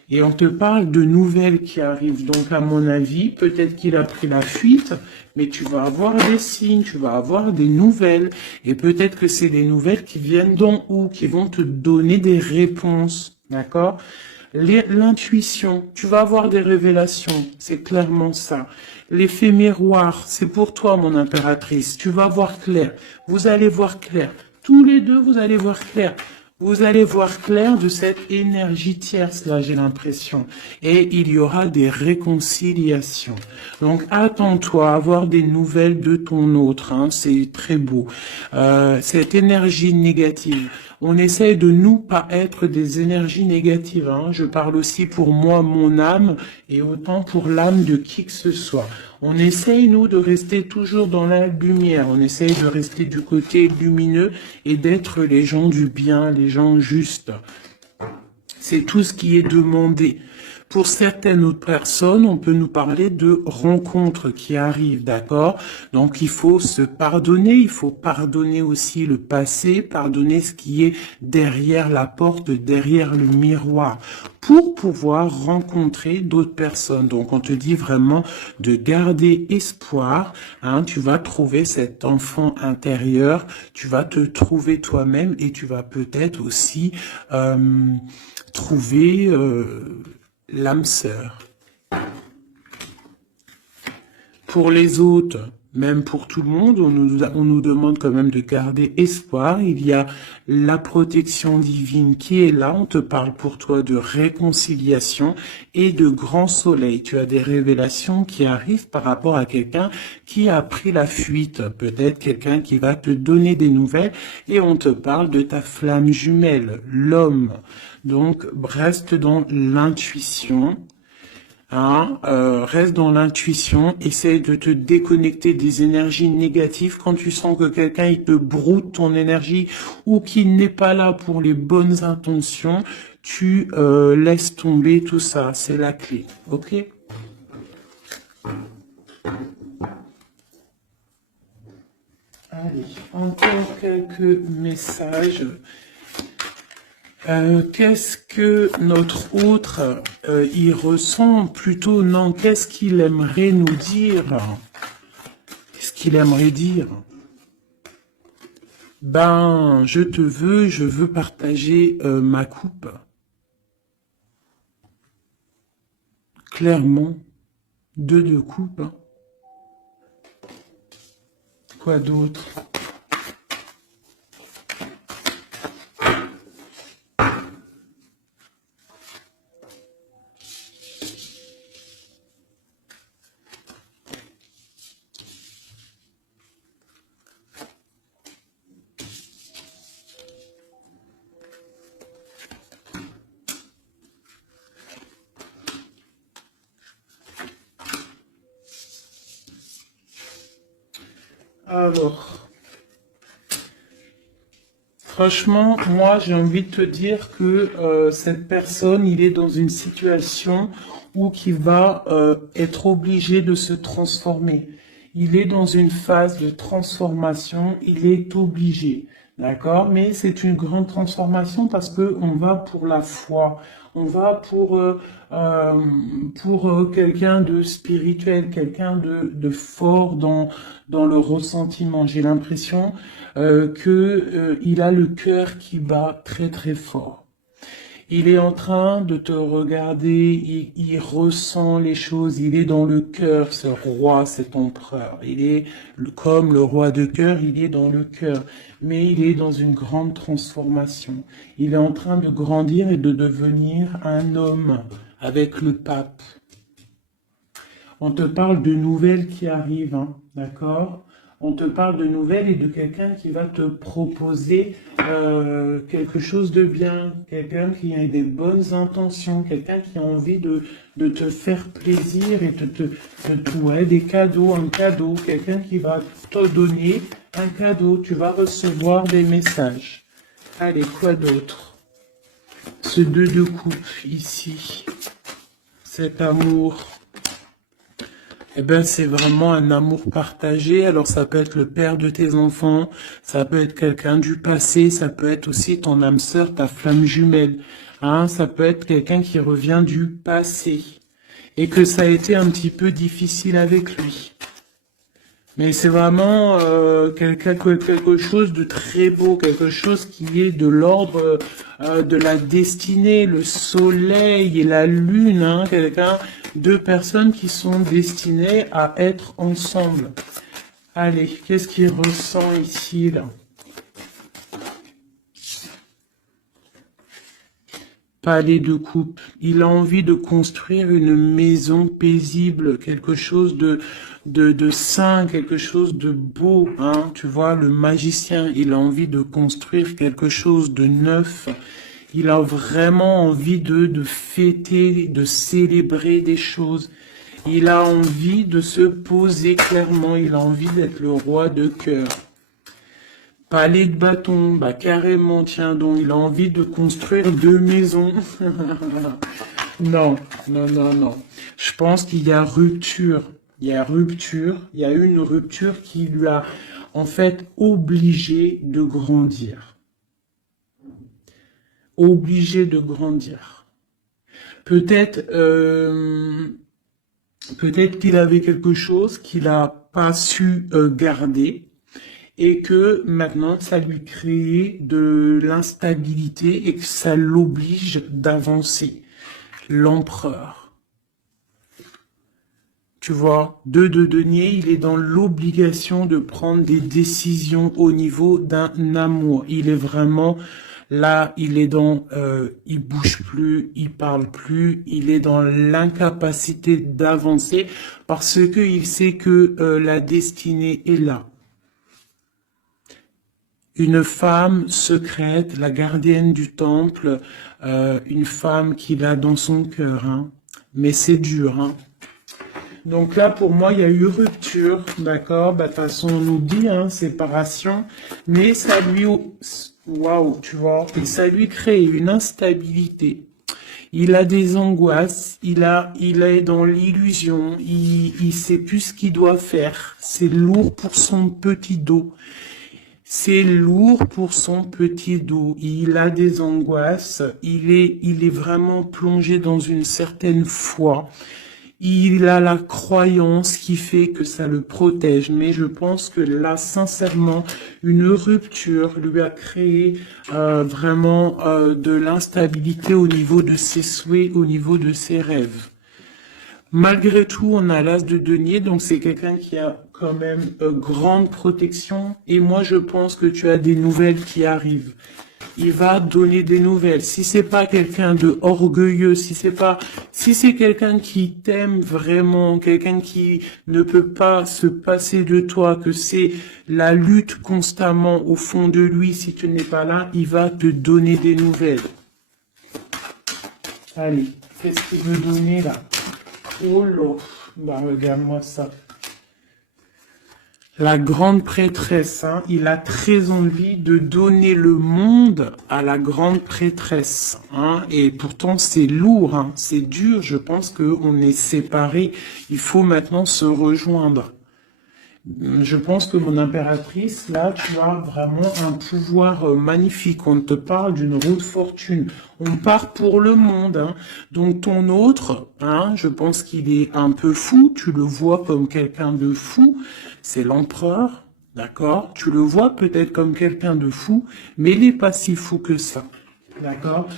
Et on te parle de nouvelles qui arrivent. Donc, à mon avis, peut-être qu'il a pris la fuite, mais tu vas avoir des signes, tu vas avoir des nouvelles. Et peut-être que c'est des nouvelles qui viennent d'en haut, qui vont te donner des réponses. D'accord? L'intuition, tu vas avoir des révélations. C'est clairement ça. L'effet miroir, c'est pour toi, mon impératrice. Tu vas voir clair. Vous allez voir clair. Tous les deux, vous allez voir clair. Vous allez voir clair de cette énergie tierce, là, j'ai l'impression. Et il y aura des réconciliations. Donc, attends-toi à avoir des nouvelles de ton autre. Hein, c'est très beau. Cette énergie négative. On essaye de nous pas être des énergies négatives. Hein. Je parle aussi pour moi, mon âme, et autant pour l'âme de qui que ce soit. On essaye, nous, de rester toujours dans la lumière. On essaye de rester du côté lumineux et d'être les gens du bien, les gens justes. C'est tout ce qui est demandé. Pour certaines autres personnes, on peut nous parler de rencontres qui arrivent, d'accord? Donc, il faut se pardonner, il faut pardonner aussi le passé, pardonner ce qui est derrière la porte, derrière le miroir, pour pouvoir rencontrer d'autres personnes. Donc, on te dit vraiment de garder espoir, hein, tu vas trouver cet enfant intérieur, tu vas te trouver toi-même et tu vas peut-être aussi trouver l'âme sœur. Pour les autres, même pour tout le monde, on nous demande quand même de garder espoir. Il y a la protection divine qui est là. On te parle pour toi de réconciliation et de grand soleil. Tu as des révélations qui arrivent par rapport à quelqu'un qui a pris la fuite. Peut-être quelqu'un qui va te donner des nouvelles et on te parle de ta flamme jumelle, l'homme. Donc, reste dans l'intuition. Hein, reste dans l'intuition, essaye de te déconnecter des énergies négatives quand tu sens que quelqu'un il te broute ton énergie ou qu'il n'est pas là pour les bonnes intentions, tu laisses tomber tout ça, c'est la clé, ok? Allez, encore quelques messages. Qu'est-ce que notre autre y ressent? Plutôt non, qu'est-ce qu'il aimerait nous dire? Qu'est-ce qu'il aimerait dire? Ben, je veux partager ma coupe. Clairement, deux coupes. Hein. Quoi d'autre? Alors, franchement, moi, j'ai envie de te dire que cette personne, il est dans une situation où il va être obligé de se transformer. Il est dans une phase de transformation, il est obligé, d'accord? Mais c'est une grande transformation parce que on va pour la foi, on va pour quelqu'un de spirituel, quelqu'un de fort dans le ressentiment. J'ai l'impression que il a le cœur qui bat très très fort. Il est en train de te regarder, il ressent les choses, il est dans le cœur, ce roi, cet empereur. Il est comme le roi de cœur, il est dans le cœur, mais il est dans une grande transformation. Il est en train de grandir et de devenir un homme avec le pape. On te parle de nouvelles qui arrivent, hein, d'accord? On te parle de nouvelles et de quelqu'un qui va te proposer quelque chose de bien, quelqu'un qui a des bonnes intentions, quelqu'un qui a envie de te faire plaisir et ouais, des cadeaux, un cadeau, quelqu'un qui va te donner un cadeau, tu vas recevoir des messages. Allez, quoi d'autre? Ce deux de coupe ici, cet amour. Eh ben, c'est vraiment un amour partagé. Alors, ça peut être le père de tes enfants, ça peut être quelqu'un du passé, ça peut être aussi ton âme sœur, ta flamme jumelle. Hein, ça peut être quelqu'un qui revient du passé et que ça a été un petit peu difficile avec lui. Mais c'est vraiment quelque chose de très beau, quelque chose qui est de l'ordre de la destinée, le soleil et la lune, hein, deux personnes qui sont destinées à être ensemble. Allez, qu'est-ce qu'il ressent ici, là? Palais de coupe. Il a envie de construire une maison paisible, quelque chose de sain, quelque chose de beau, hein. Tu vois, le magicien, il a envie de construire quelque chose de neuf. Il a vraiment envie de fêter, de célébrer des choses. Il a envie de se poser clairement. Il a envie d'être le roi de cœur. Palais de bâton, bah carrément, tiens donc, il a envie de construire 2 maisons. Non, non, non, non. Je pense qu'il y a rupture. Il y a rupture. Il y a une rupture qui lui a, en fait, obligé de grandir. Obligé de grandir. Peut-être, peut-être qu'il avait quelque chose qu'il n'a pas su garder et que maintenant ça lui crée de l'instabilité et que ça l'oblige d'avancer. L'empereur. Tu vois, 2 de denier, il est dans l'obligation de prendre des décisions au niveau d'un amour. Il est vraiment là, il est dans, il bouge plus, il parle plus, il est dans l'incapacité d'avancer parce que il sait que la destinée est là. Une femme secrète, la gardienne du temple, une femme qu'il a dans son cœur, hein. Mais c'est dur, hein. Donc là, pour moi, il y a eu rupture, d'accord? Bah, de toute façon, on nous dit, hein, séparation, mais ça lui, waouh, tu vois, et ça lui crée une instabilité. Il a des angoisses, il est dans l'illusion, il sait plus ce qu'il doit faire. C'est lourd pour son petit dos. C'est lourd pour son petit dos. Il a des angoisses. Il est vraiment plongé dans une certaine foi. Il a la croyance qui fait que ça le protège. Mais je pense que là, sincèrement, une rupture lui a créé vraiment de l'instabilité au niveau de ses souhaits, au niveau de ses rêves. Malgré tout, on a l'as de denier, donc c'est quelqu'un qui a quand même grande protection. Et moi, je pense que tu as des nouvelles qui arrivent. Il va donner des nouvelles. Si c'est pas quelqu'un de orgueilleux, si c'est quelqu'un qui t'aime vraiment, quelqu'un qui ne peut pas se passer de toi, que c'est la lutte constamment au fond de lui, si tu n'es pas là, il va te donner des nouvelles. Allez, qu'est-ce qu'il veut donner là? Oh là, bah regarde-moi ça. La grande prêtresse, hein, il a très envie de donner le monde à la grande prêtresse, hein, et pourtant c'est lourd, hein, c'est dur, je pense qu'on est séparés, il faut maintenant se rejoindre. Je pense que mon impératrice, là, tu as vraiment un pouvoir magnifique. On te parle d'une roue de fortune. On part pour le monde, hein. Donc ton autre, hein, je pense qu'il est un peu fou. Tu le vois comme quelqu'un de fou. C'est l'empereur, d'accord? Tu le vois peut-être comme quelqu'un de fou, mais il n'est pas si fou que ça, d'accord?